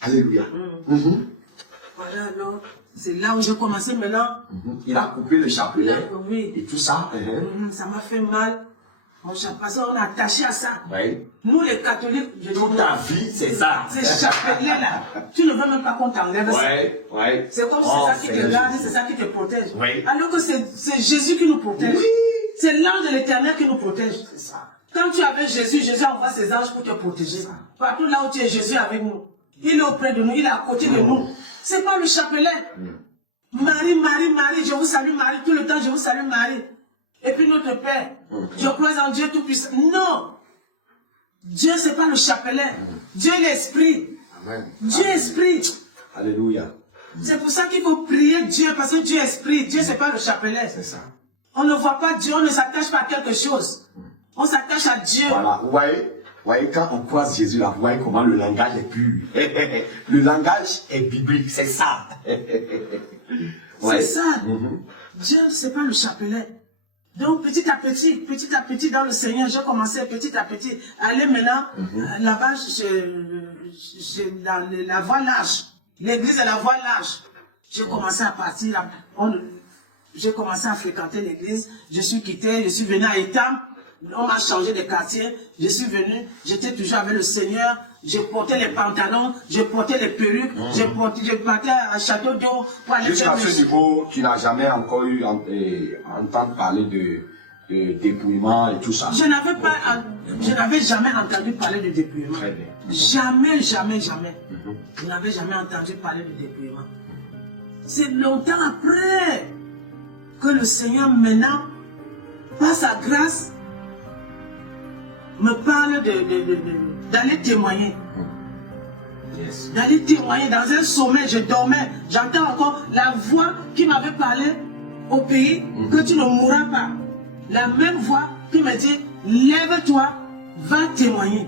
Alléluia. Voilà, alors, c'est là où j'ai commencé maintenant. Il a coupé le chapelet Oui. et tout ça. Ça m'a fait mal. Parce qu'on est attaché à ça. Oui. Nous, les catholiques, Toute ta vie, c'est ça. Ces chapelets-là, tu ne veux même pas qu'on t'enlève ça. Ouais. C'est comme c'est ça qui te garde, c'est ça qui te protège. Oui. Alors que c'est Jésus qui nous protège. Oui. C'est l'ange de l'Éternel qui nous protège. C'est ça. Quand tu es avec Jésus, Jésus envoie ses anges pour te protéger. Partout là où tu es, Jésus est avec nous. Il est auprès de nous, il est à côté de nous. C'est pas le chapelet. Marie, Marie, Marie, je vous salue Marie. Tout le temps, je vous salue Marie. Et puis notre Père, je crois en Dieu Tout-Puissant. Non! Dieu, c'est pas le chapelet. Dieu est l'Esprit. Amen. Dieu est Esprit. Alléluia. C'est pour ça qu'il faut prier Dieu, parce que Dieu est Esprit. Dieu, c'est pas le chapelet. C'est ça. On ne voit pas Dieu, on ne s'attache pas à quelque chose. On s'attache à Dieu. Voilà, vous voyez, quand on croise Jésus là, vous voyez comment le langage est pur. Le langage est biblique, c'est ça. C'est ça. Dieu, c'est pas le chapelet. Donc, petit à petit, dans le Seigneur, j'ai commencé petit à petit à aller maintenant là-bas, dans la voie large. L'église est la voie large. J'ai commencé à partir, j'ai commencé à fréquenter l'église. Je suis quitté, je suis venu à Etam. On m'a changé de quartier. Je suis venu, j'étais toujours avec le Seigneur. Je portais les pantalons, je portais les perruques, je partais à Château d'Eau pour aller jusqu'à ce niveau, tu n'as jamais encore eu entendu parler de dépouillement et tout ça. Je n'avais jamais entendu parler de dépouillement. Très bien. Jamais. Je n'avais jamais entendu parler de dépouillement. C'est longtemps après que le Seigneur maintenant, par sa grâce, me parle d'aller témoigner. Yes. D'aller témoigner dans un sommeil, je dormais. J'entends encore la voix qui m'avait parlé au pays, que tu ne mourras pas. La même voix qui me dit, lève-toi, va témoigner.